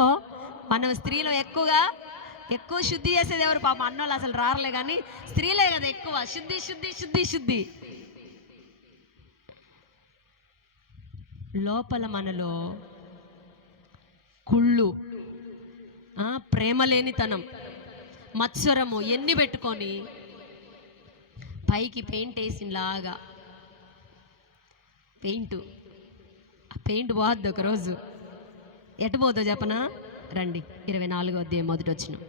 మనం స్త్రీలు ఎక్కువ శుద్ధి చేసేది ఎవరు? పాప అన్నోళ్ళు అసలు రారలే, కానీ స్త్రీలే కదా ఎక్కువ శుద్ధి శుద్ధి శుద్ధి శుద్ధి. లోపల మనలో కుళ్ళు, ప్రేమ లేనితనం, మత్సరము ఎన్ని పెట్టుకొని పైకి పెయింట్ వేసినలాగా, పెయింట్ పోద్ది ఒకరోజు. ఎటు పోదో చెప్పనా? రండి 24వ అధ్యాయం మొదటి వచనం.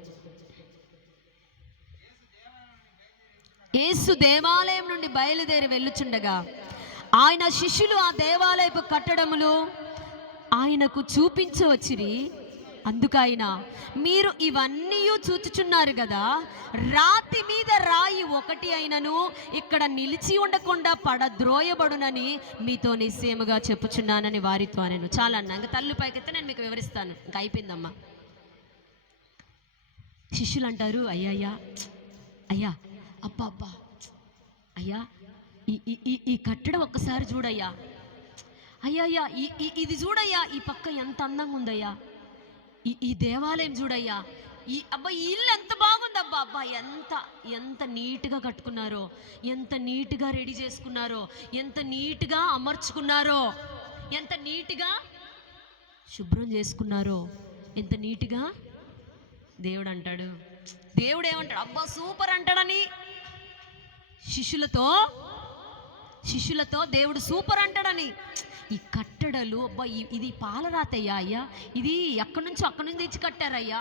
యేసు దేవాలయం నుండి బయలుదేరి వెళ్ళుచుండగా ఆయన శిష్యులు ఆ దేవాలయపు కట్టడములు ఆయనకు చూపించవచ్చిరి. అందుకైన, మీరు ఇవన్నీ చూచుచున్నారు కదా, రాతి మీద రాయి ఒకటి అయినను ఇక్కడ నిలిచి ఉండకుండా పడద్రోయబడునని మీతో నిశ్చయముగా చెప్పుచున్నానని వారితో అనెను. చాలా అన్నా, ఇంకా తల్లు పైకెత్తే నేను మీకు వివరిస్తాను. ఇంకా అయిపోయిందమ్మా. శిష్యులు అంటారు, అయ్యా అబ్బా అయ్యా, ఈ కట్టడం ఒక్కసారి చూడయ్యా, అయ్యా ఇది చూడయ్యా, ఈ పక్క ఎంత అందంగా ఉందయ్యా, ఈ దేవాలయం చూడయ్యా, ఈ ఇల్లు ఎంత బాగుందబ్బా, ఎంత నీట్గా కట్టుకున్నారో, ఎంత నీట్గా రెడీ చేసుకున్నారో, ఎంత నీట్గా అమర్చుకున్నారో, ఎంత నీట్గా శుభ్రం చేసుకున్నారో, ఎంత నీట్గా. దేవుడు ఏమంటాడు? అబ్బా సూపర్ అంటాడని శిష్యులతో దేవుడు సూపర్ అంటాడని. ఈ కట్టడలు, అబ్బా ఇది పాలరాతయ్యా, అయ్యా ఇది అక్కడి నుంచి తెచ్చి కట్టారయ్యా,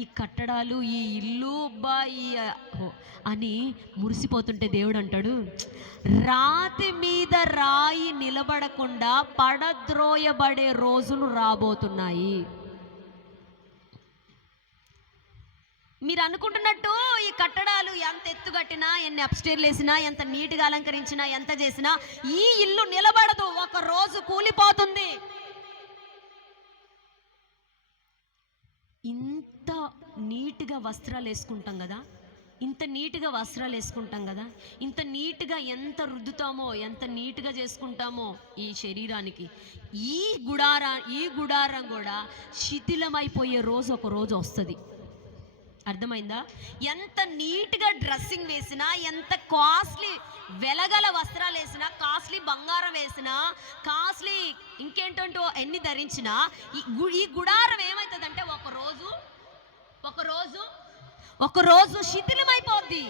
ఈ కట్టడాలు, ఈ ఇల్లు, అబ్బా అని మురిసిపోతుంటే దేవుడు అంటాడు, రాతి మీద రాయి నిలబడకుండా పడద్రోయబడే రోజులు రాబోతున్నాయి. మీరు అనుకుంటున్నట్టు ఈ కట్టడాలు ఎంత ఎత్తు కట్టినా, ఎన్ని అప్స్టేర్లు వేసినా, ఎంత నీట్గా అలంకరించినా, ఎంత చేసినా ఈ ఇల్లు నిలబడదు, ఒక రోజు కూలిపోతుంది. ఇంత నీట్గా వస్త్రాలు వేసుకుంటాం కదా, ఇంత నీట్గా ఎంత రుద్దుతామో, ఎంత నీట్గా చేసుకుంటామో ఈ శరీరానికి, ఈ గుడారం కూడా శిథిలమైపోయే రోజు ఒక రోజు వస్తుంది. అర్థమైందా? ఎంత నీట్గా డ్రెస్సింగ్ వేసినా, ఎంత కాస్ట్లీ వెలగల వస్త్రాలు వేసినా, కాస్ట్లీ బంగారం వేసినా, కాస్ట్లీ ఇంకేంటంటో ఎన్ని ధరించినా ఈ గుడారం ఏమవుతుందంటే ఒక రోజు శిథిలమైపోద్ది.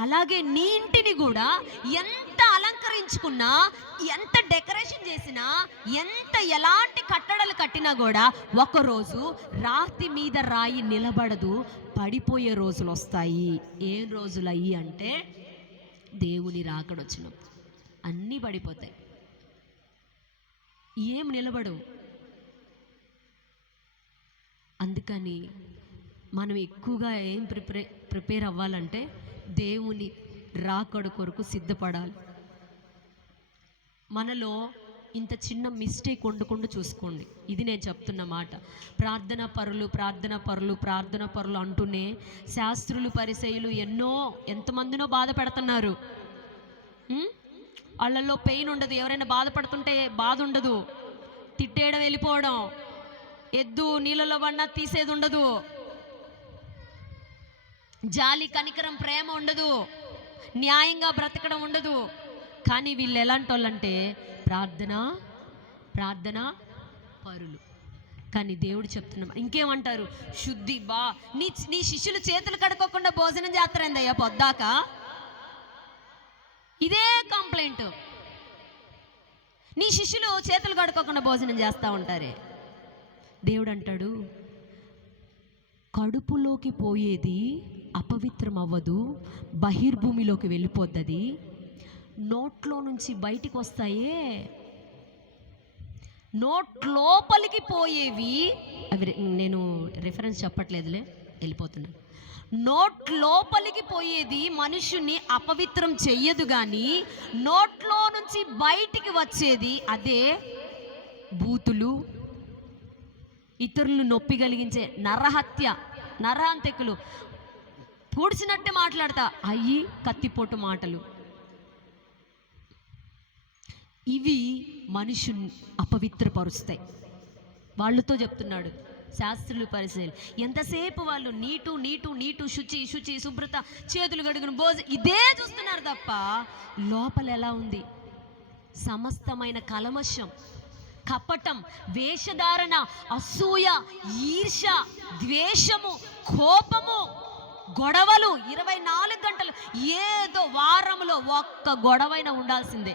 అలాగే నీ ఇంటిని కూడా ఎంత అలంకరించుకున్నా, ఎంత డెకరేషన్ చేసినా, ఎలాంటి కట్టడలు కట్టినా కూడా ఒకరోజు రాతి మీద రాయి నిలబడదు, పడిపోయే రోజులు వస్తాయి. ఏం రోజులు అయ్యి అంటే దేవుని రాకడొచ్చినప్పుడు అన్నీ పడిపోతాయి, ఏం నిలబడవు. అందుకని మనం ఎక్కువగా ఏం ప్రిపేర్ అవ్వాలంటే దేవుని రాకడ కొరకు సిద్ధపడాలి. మనలో ఇంత చిన్న మిస్టేక్ వండుకుండా చూసుకోండి. ఇది నేను చెప్తున్న మాట. ప్రార్థన పరులు అంటూనే శాస్త్రులు, పరిసయ్యులు ఎంతమందినో బాధ పెడుతున్నారు. వాళ్ళల్లో పెయిన్ ఉండదు. ఎవరైనా బాధపడుతుంటే బాధ ఉండదు, తిట్టేయడం, వెళ్ళిపోవడం, ఎద్దు నీళ్ళలో పడినా తీసేది ఉండదు, జాలి కనికరం ప్రేమ ఉండదు, న్యాయంగా బ్రతకడం ఉండదు. కానీ వీళ్ళు ఎలాంటి వాళ్ళంటే ప్రార్థన పరులు. కానీ దేవుడు చెప్తున్నా ఇంకేమంటారు, శుద్ధి బా నీ నీ శిష్యులు చేతులు కడుక్కోకుండా భోజనం చేస్తారేందయ్యా పొద్దాక. ఇదే కంప్లైంట్. నీ శిష్యులు చేతులు కడుక్కోకుండా భోజనం చేస్తూ ఉంటారే. దేవుడు అంటాడు, కడుపులోకి పోయేది అపవిత్రం అవ్వదు, బహిర్భూమిలోకి వెళ్ళిపోతుంది. నోట్లో నుంచి బయటికి వస్తాయే, నోట్ లోపలికి పోయేవి అవి, నేను రిఫరెన్స్ చెప్పట్లేదులే, వెళ్ళిపోతున్నా. నోట్ లోపలికి పోయేది మనుషుని అపవిత్రం చెయ్యదు, కానీ నోట్లో నుంచి బయటికి వచ్చేది అదే బూతులు, ఇతరులు నొప్పి కలిగించే నరహత్య, నరహంతకులు, పూడ్చినట్టే మాట్లాడతా అయ్యి కత్తిపోటు మాటలు. ఇవి మనుషుని అపవిత్రపరుస్తాయి. వాళ్ళతో చెప్తున్నాడు శాస్త్రులు పరిశీలి, ఎంతసేపు వాళ్ళు నీటు నీటు నీటు, శుచి శుచి, శుభ్రత, చేతులు కడుగును, ఇదే చూస్తున్నారు తప్ప లోపల ఎలా ఉంది? సమస్తమైన కల్మషం, కపటం, వేషధారణ, అసూయ, ఈర్ష, ద్వేషము, కోపము, గొడవలు. 24 గంటలు ఏదో వారంలో ఒక్క గొడవైనా ఉండాల్సిందే,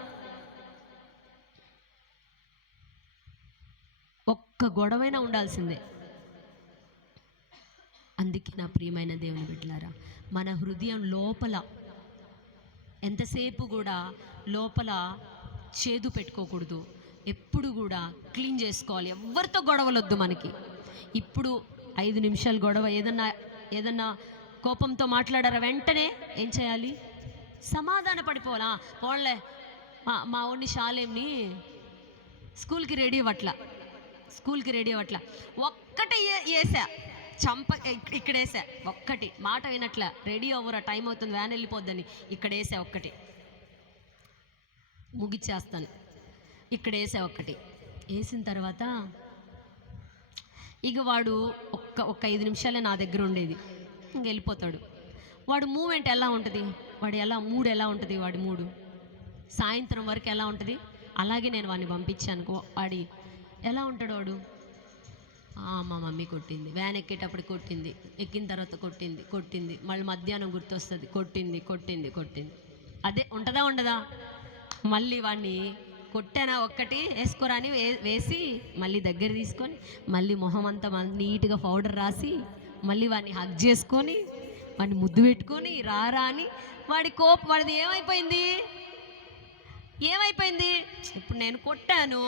ఒక్క గొడవైనా ఉండాల్సిందే. అందుకే నా ప్రియమైన దేవుని బిడ్డలారా, మన హృదయం లోపల ఎంతసేపు కూడా లోపల చేదు పెట్టుకోకూడదు. ఎప్పుడు కూడా క్లీన్ చేసుకోవాలి. ఎవరితో గొడవలొద్దు మనకి. ఇప్పుడు 5 నిమిషాలు గొడవ, ఏదన్నా కోపంతో మాట్లాడారా, వెంటనే ఏం చేయాలి? సమాధాన పడిపోవాలా. పోన్లే, మా ఓన్ని శాలేంని స్కూల్కి రెడీ అవ్వట్లా, ఒక్కటే వేసా, చంప ఇక్కడేసా, ఒక్కటి మాట వినట్లా, రెడీ అవ్వరా, టైం అవుతుంది, వ్యాన్ వెళ్ళిపోద్దని ఇక్కడ వేసా, ఒక్కటి ముగిచ్చేస్తాను, ఇక్కడ వేసా, ఒక్కటి వేసిన తర్వాత ఇక వాడు ఒక్క 5 నిమిషాలే నా దగ్గర ఉండేది, ఇంక వెళ్ళిపోతాడు. వాడు మూమెంట్ ఎలా ఉంటుంది, మూడు ఎలా ఉంటుంది, వాడి మూడు సాయంత్రం వరకు ఎలా ఉంటుంది, అలాగే నేను వాడిని పంపించాను. వాడి ఎలా ఉంటాడు వాడు, మా మమ్మీ కొట్టింది, వ్యాన్ ఎక్కేటప్పుడు కొట్టింది, ఎక్కిన తర్వాత కొట్టింది, మళ్ళీ మధ్యాహ్నం గుర్తొస్తుంది, కొట్టింది. అదే ఉంటుందా ఉండదా? మళ్ళీ వాడిని కొట్టానా, ఒక్కటి వేసుకోరాని వేసి మళ్ళీ దగ్గర తీసుకొని మళ్ళీ మొహం అంతా నీట్గా పౌడర్ రాసి మళ్ళీ వాడిని హగ్ చేసుకొని వాడిని ముద్దు పెట్టుకొని రారా అని వాడిది ఏమైపోయింది? ఇప్పుడు నేను కొట్టాను,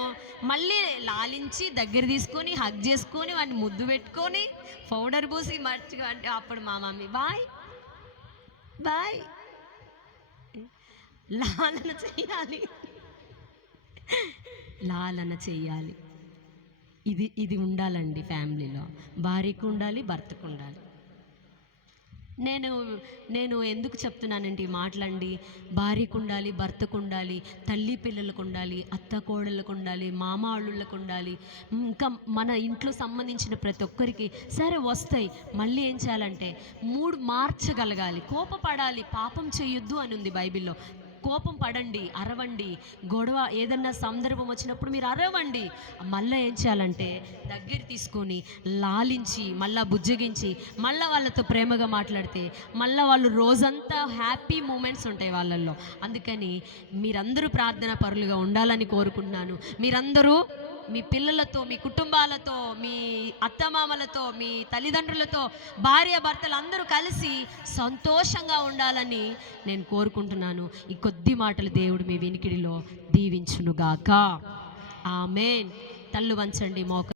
మళ్ళీ లాలించి దగ్గర తీసుకొని హగ్ చేసుకొని వాడిని ముద్దు పెట్టుకొని పౌడర్ పూసి మర్చిగా అంటే అప్పుడు మా మమ్మీ బాయ్ లాలన చెయ్యాలి. ఇది ఉండాలండి ఫ్యామిలీలో. భార్యకు ఉండాలి, భర్తకు ఉండాలి. నేను ఎందుకు చెప్తున్నానంటే ఈ మాటలండి, భార్యకు ఉండాలి, భర్తకు ఉండాలి, తల్లి పిల్లలకు ఉండాలి, అత్త కోడళ్ళకు ఉండాలి, మామ అల్లుళ్ళకు ఉండాలి, ఇంకా మన ఇంట్లో సంబంధించిన ప్రతి ఒక్కరికి సరే వస్తాయి. మళ్ళీ ఏం చేయాలంటే 3 మార్చగలగాలి. కోపపడాలి, పాపం చేయొద్దు అని ఉంది బైబిల్లో. కోపం పడండి, అరవండి, గొడవ ఏదన్నా సందర్భం వచ్చినప్పుడు మీరు అరవండి. మళ్ళీ ఏం చేయాలంటే దగ్గర తీసుకొని లాలించి మళ్ళీ బుజ్జగించి మళ్ళీ వాళ్ళతో ప్రేమగా మాట్లాడితే మళ్ళీ వాళ్ళు రోజంతా హ్యాపీ మూమెంట్స్ ఉంటాయి వాళ్ళల్లో. అందుకని మీరందరూ ప్రార్థన పరులుగా ఉండాలని కోరుకుంటున్నాను. మీరందరూ మీ పిల్లలతో, మీ కుటుంబాలతో, మీ అత్తమామలతో, మీ తల్లిదండ్రులతో, భార్య భర్తలు అందరూ కలిసి సంతోషంగా ఉండాలని నేను కోరుకుంటున్నాను. ఈ కొద్ది మాటలు దేవుడు మీ వినికిడిలో దీవించునుగాక. ఆమేన్. తల్లు వంచండి, మోక